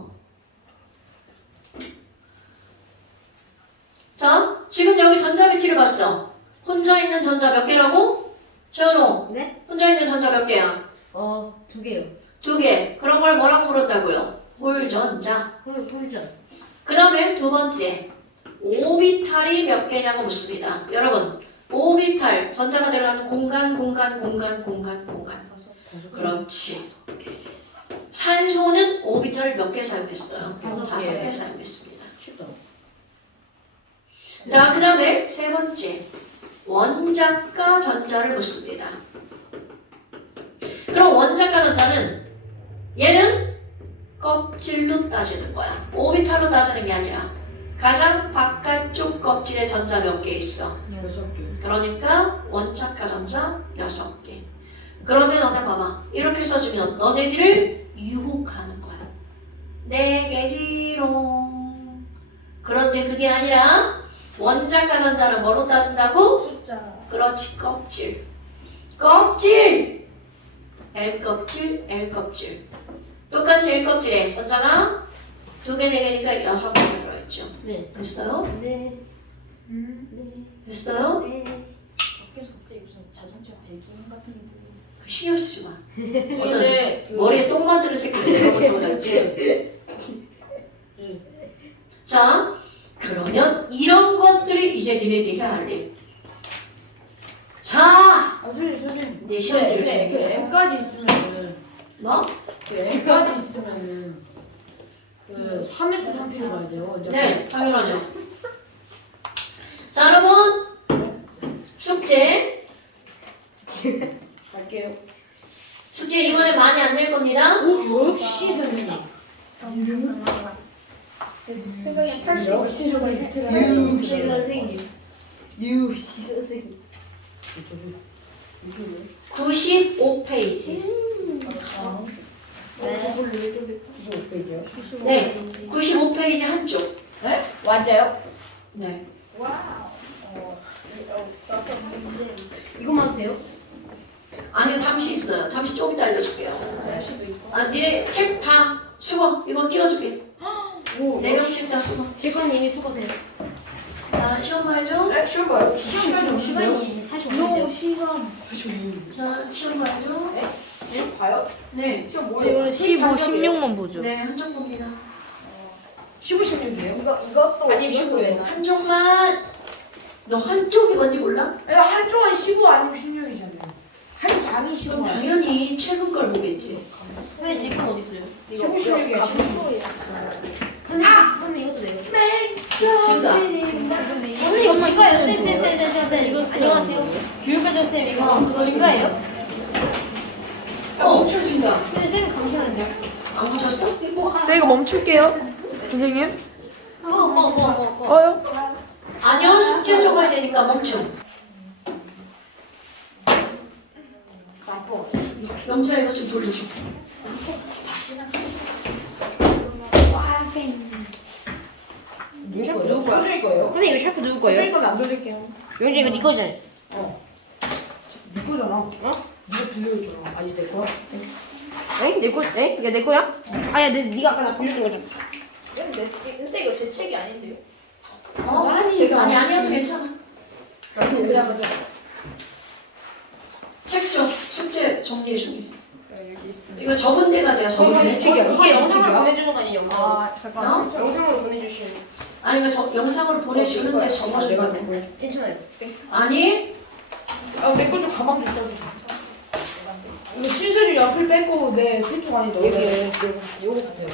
자, 지금 여기 전자배치를 봤어. 혼자 있는 전자 몇 개라고? 재현호, 네? 혼자 있는 전자 몇 개야? 2개요. 2개. 그런 걸 뭐라고 부른다고요? 홀전자. 홀전. 그 다음에 두 번째, 오비탈이 몇 개냐고 묻습니다. 여러분, 오비탈, 전자가 들어가는 공간. 그렇지. 산소는 오비탈을 몇 개 사용했어요? 5개 사용했습니다. 쉽다. 자, 그 다음에 세 번째, 원자과 전자를 묻습니다. 그럼 원자과 전자는 얘는 껍질로 따지는 거야. 오비탈로 따지는 게 아니라 가장 바깥쪽 껍질에 전자 몇 개 있어? 6개. 그러니까 원자과 전자 6개. 그런데 너네 봐봐. 이렇게 써주면 너네들을 유혹하는 거야. 4개지롱. 그런데 그게 아니라 원자과 전자는 뭐로 따진다고? 숫자. 그렇지, 껍질. 껍질! L껍질, L껍질. 똑같이 L껍질에 전자가 2개, 4개니까 6개 들어있죠. 네. 됐어요? 네. 됐어요? 네. 밖에서 갑자기 무슨 자동차 배기음 같은 게 들리고. 신경 쓰지 마. 근데 머리에 똥 만드는 새끼들 이런 거 들어가지. 자, 그러면 이런 것들이 이제 니네들이 할 일. 자, 선생님. 이제 시험 그 들으시면 M까지 있으면은 뭐? 그 M까지 있으면은 그 3에서 3P로 가야 돼요. 어차피. 네, 당연하죠. 자, 여러분 숙제. 갈게요. 숙제 이번에 많이 안 낼 겁니다. 오 역시 선생님. 제 생각에 80. 역시 선생님. 역시 선생님. 역시 선생님. 저기 이쪽에 95페이지. 네. 95페이지요. 네, 95페이지 한쪽. 네? 완자요? 네. 와우. 나서 문제. 이것만 돼요? 아니 잠시 있어요. 잠시 좀 이따 알려줄게요. 잘 수도 있고. 아, 니네 책 다 수거. 이거 띄워줄게. 오. 4명씩 다 수거. 제 거는 이미 수거돼요. 자, 시험 봐야죠. 네, 쉬울 봐요. 시간이 시간이 45분인데요. 시간. 자, 시험 봐야죠. 시험 봐요? 네. 시험 뭐예요? 15, 16만 보죠. 네, 한쪽 봅니다. 15, 16이에요? 이것도 아니면 15예요? 한쪽만. 너 한쪽이 뭔지 몰라? 한쪽은 15 아니면 16이잖아요. 한 장이 15. 그럼 당연히 최근 걸 보겠지. 왜 제 건 어디 있어요? 15, 16이야. 선생님 이것도 돼요. 증가. 선생님 이거 증가예요? 쌤. 안녕하세요. 교육과정 쌤 이거 증가예요? 엄청 증가. 근데 쌤이 감시하는데요? 안 보셨어? 쌤 이거 멈출게요. 선생님. 꺼. 아니요, 숙제 적어야 되니까 멈춰. 영철아 이거 좀 돌려줘. 누구 거예요? 소중이 거예요? 선생님 이거 샤프 누구 소중이 거예요? 거면 안 돌릴게요. 영재 이거 네 거잖아요. 네 거잖아. 어? 네가 빌려줬잖아. 아니 내 거야? 에? 내 거? 에? 이거 내 거야? 아야 네가 아까 나 빌려준 거잖아. 했는데 글쎄 이거 제 책이 아닌데요? 아니 아니어도 괜찮아. 그냥 책 좀 숙제 정리해 주기. 여기 있습니다. 이거 저번 때까지야 저번 때. 이게 영상으로 보내주는 거 아니에요? 영상. 아 잠깐만. 영상으로 보내주시는. 아니 이거 영상으로 보내주는데 적어주거든. 괜찮아요. 아니 내 거 좀 가방 좀 써줘. 이거 신설이 옆을 빼고 내 필통 안에 넣어. 요거 같아요.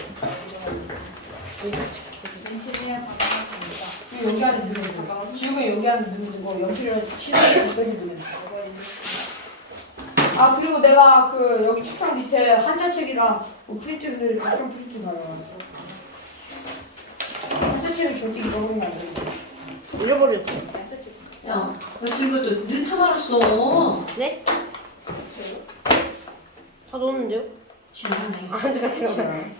여기 안에 넣는 거. 지우가 여기 안에 넣는 거. 연필이랑 신설이 옆에 넣는 거. 아 그리고 내가 그 여기 책상 밑에 한자책이랑 뭐 프린트를 각종 프린트 달아놨어. 한자책을 절대 넣으면 안 돼. 잃어버렸지. 야 여기 이것도 뉴타 말았어. 네? 다 넣었는데요? 지나네. 아 잠깐만.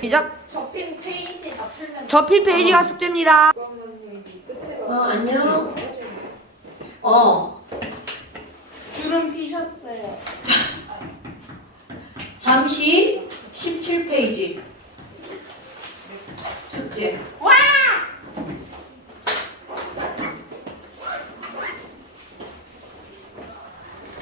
시작. 접힌 페이지 다 틀면 접힌 페이지가 숙제입니다. 안녕. 주름 피셨어요. 잠시 17페이지.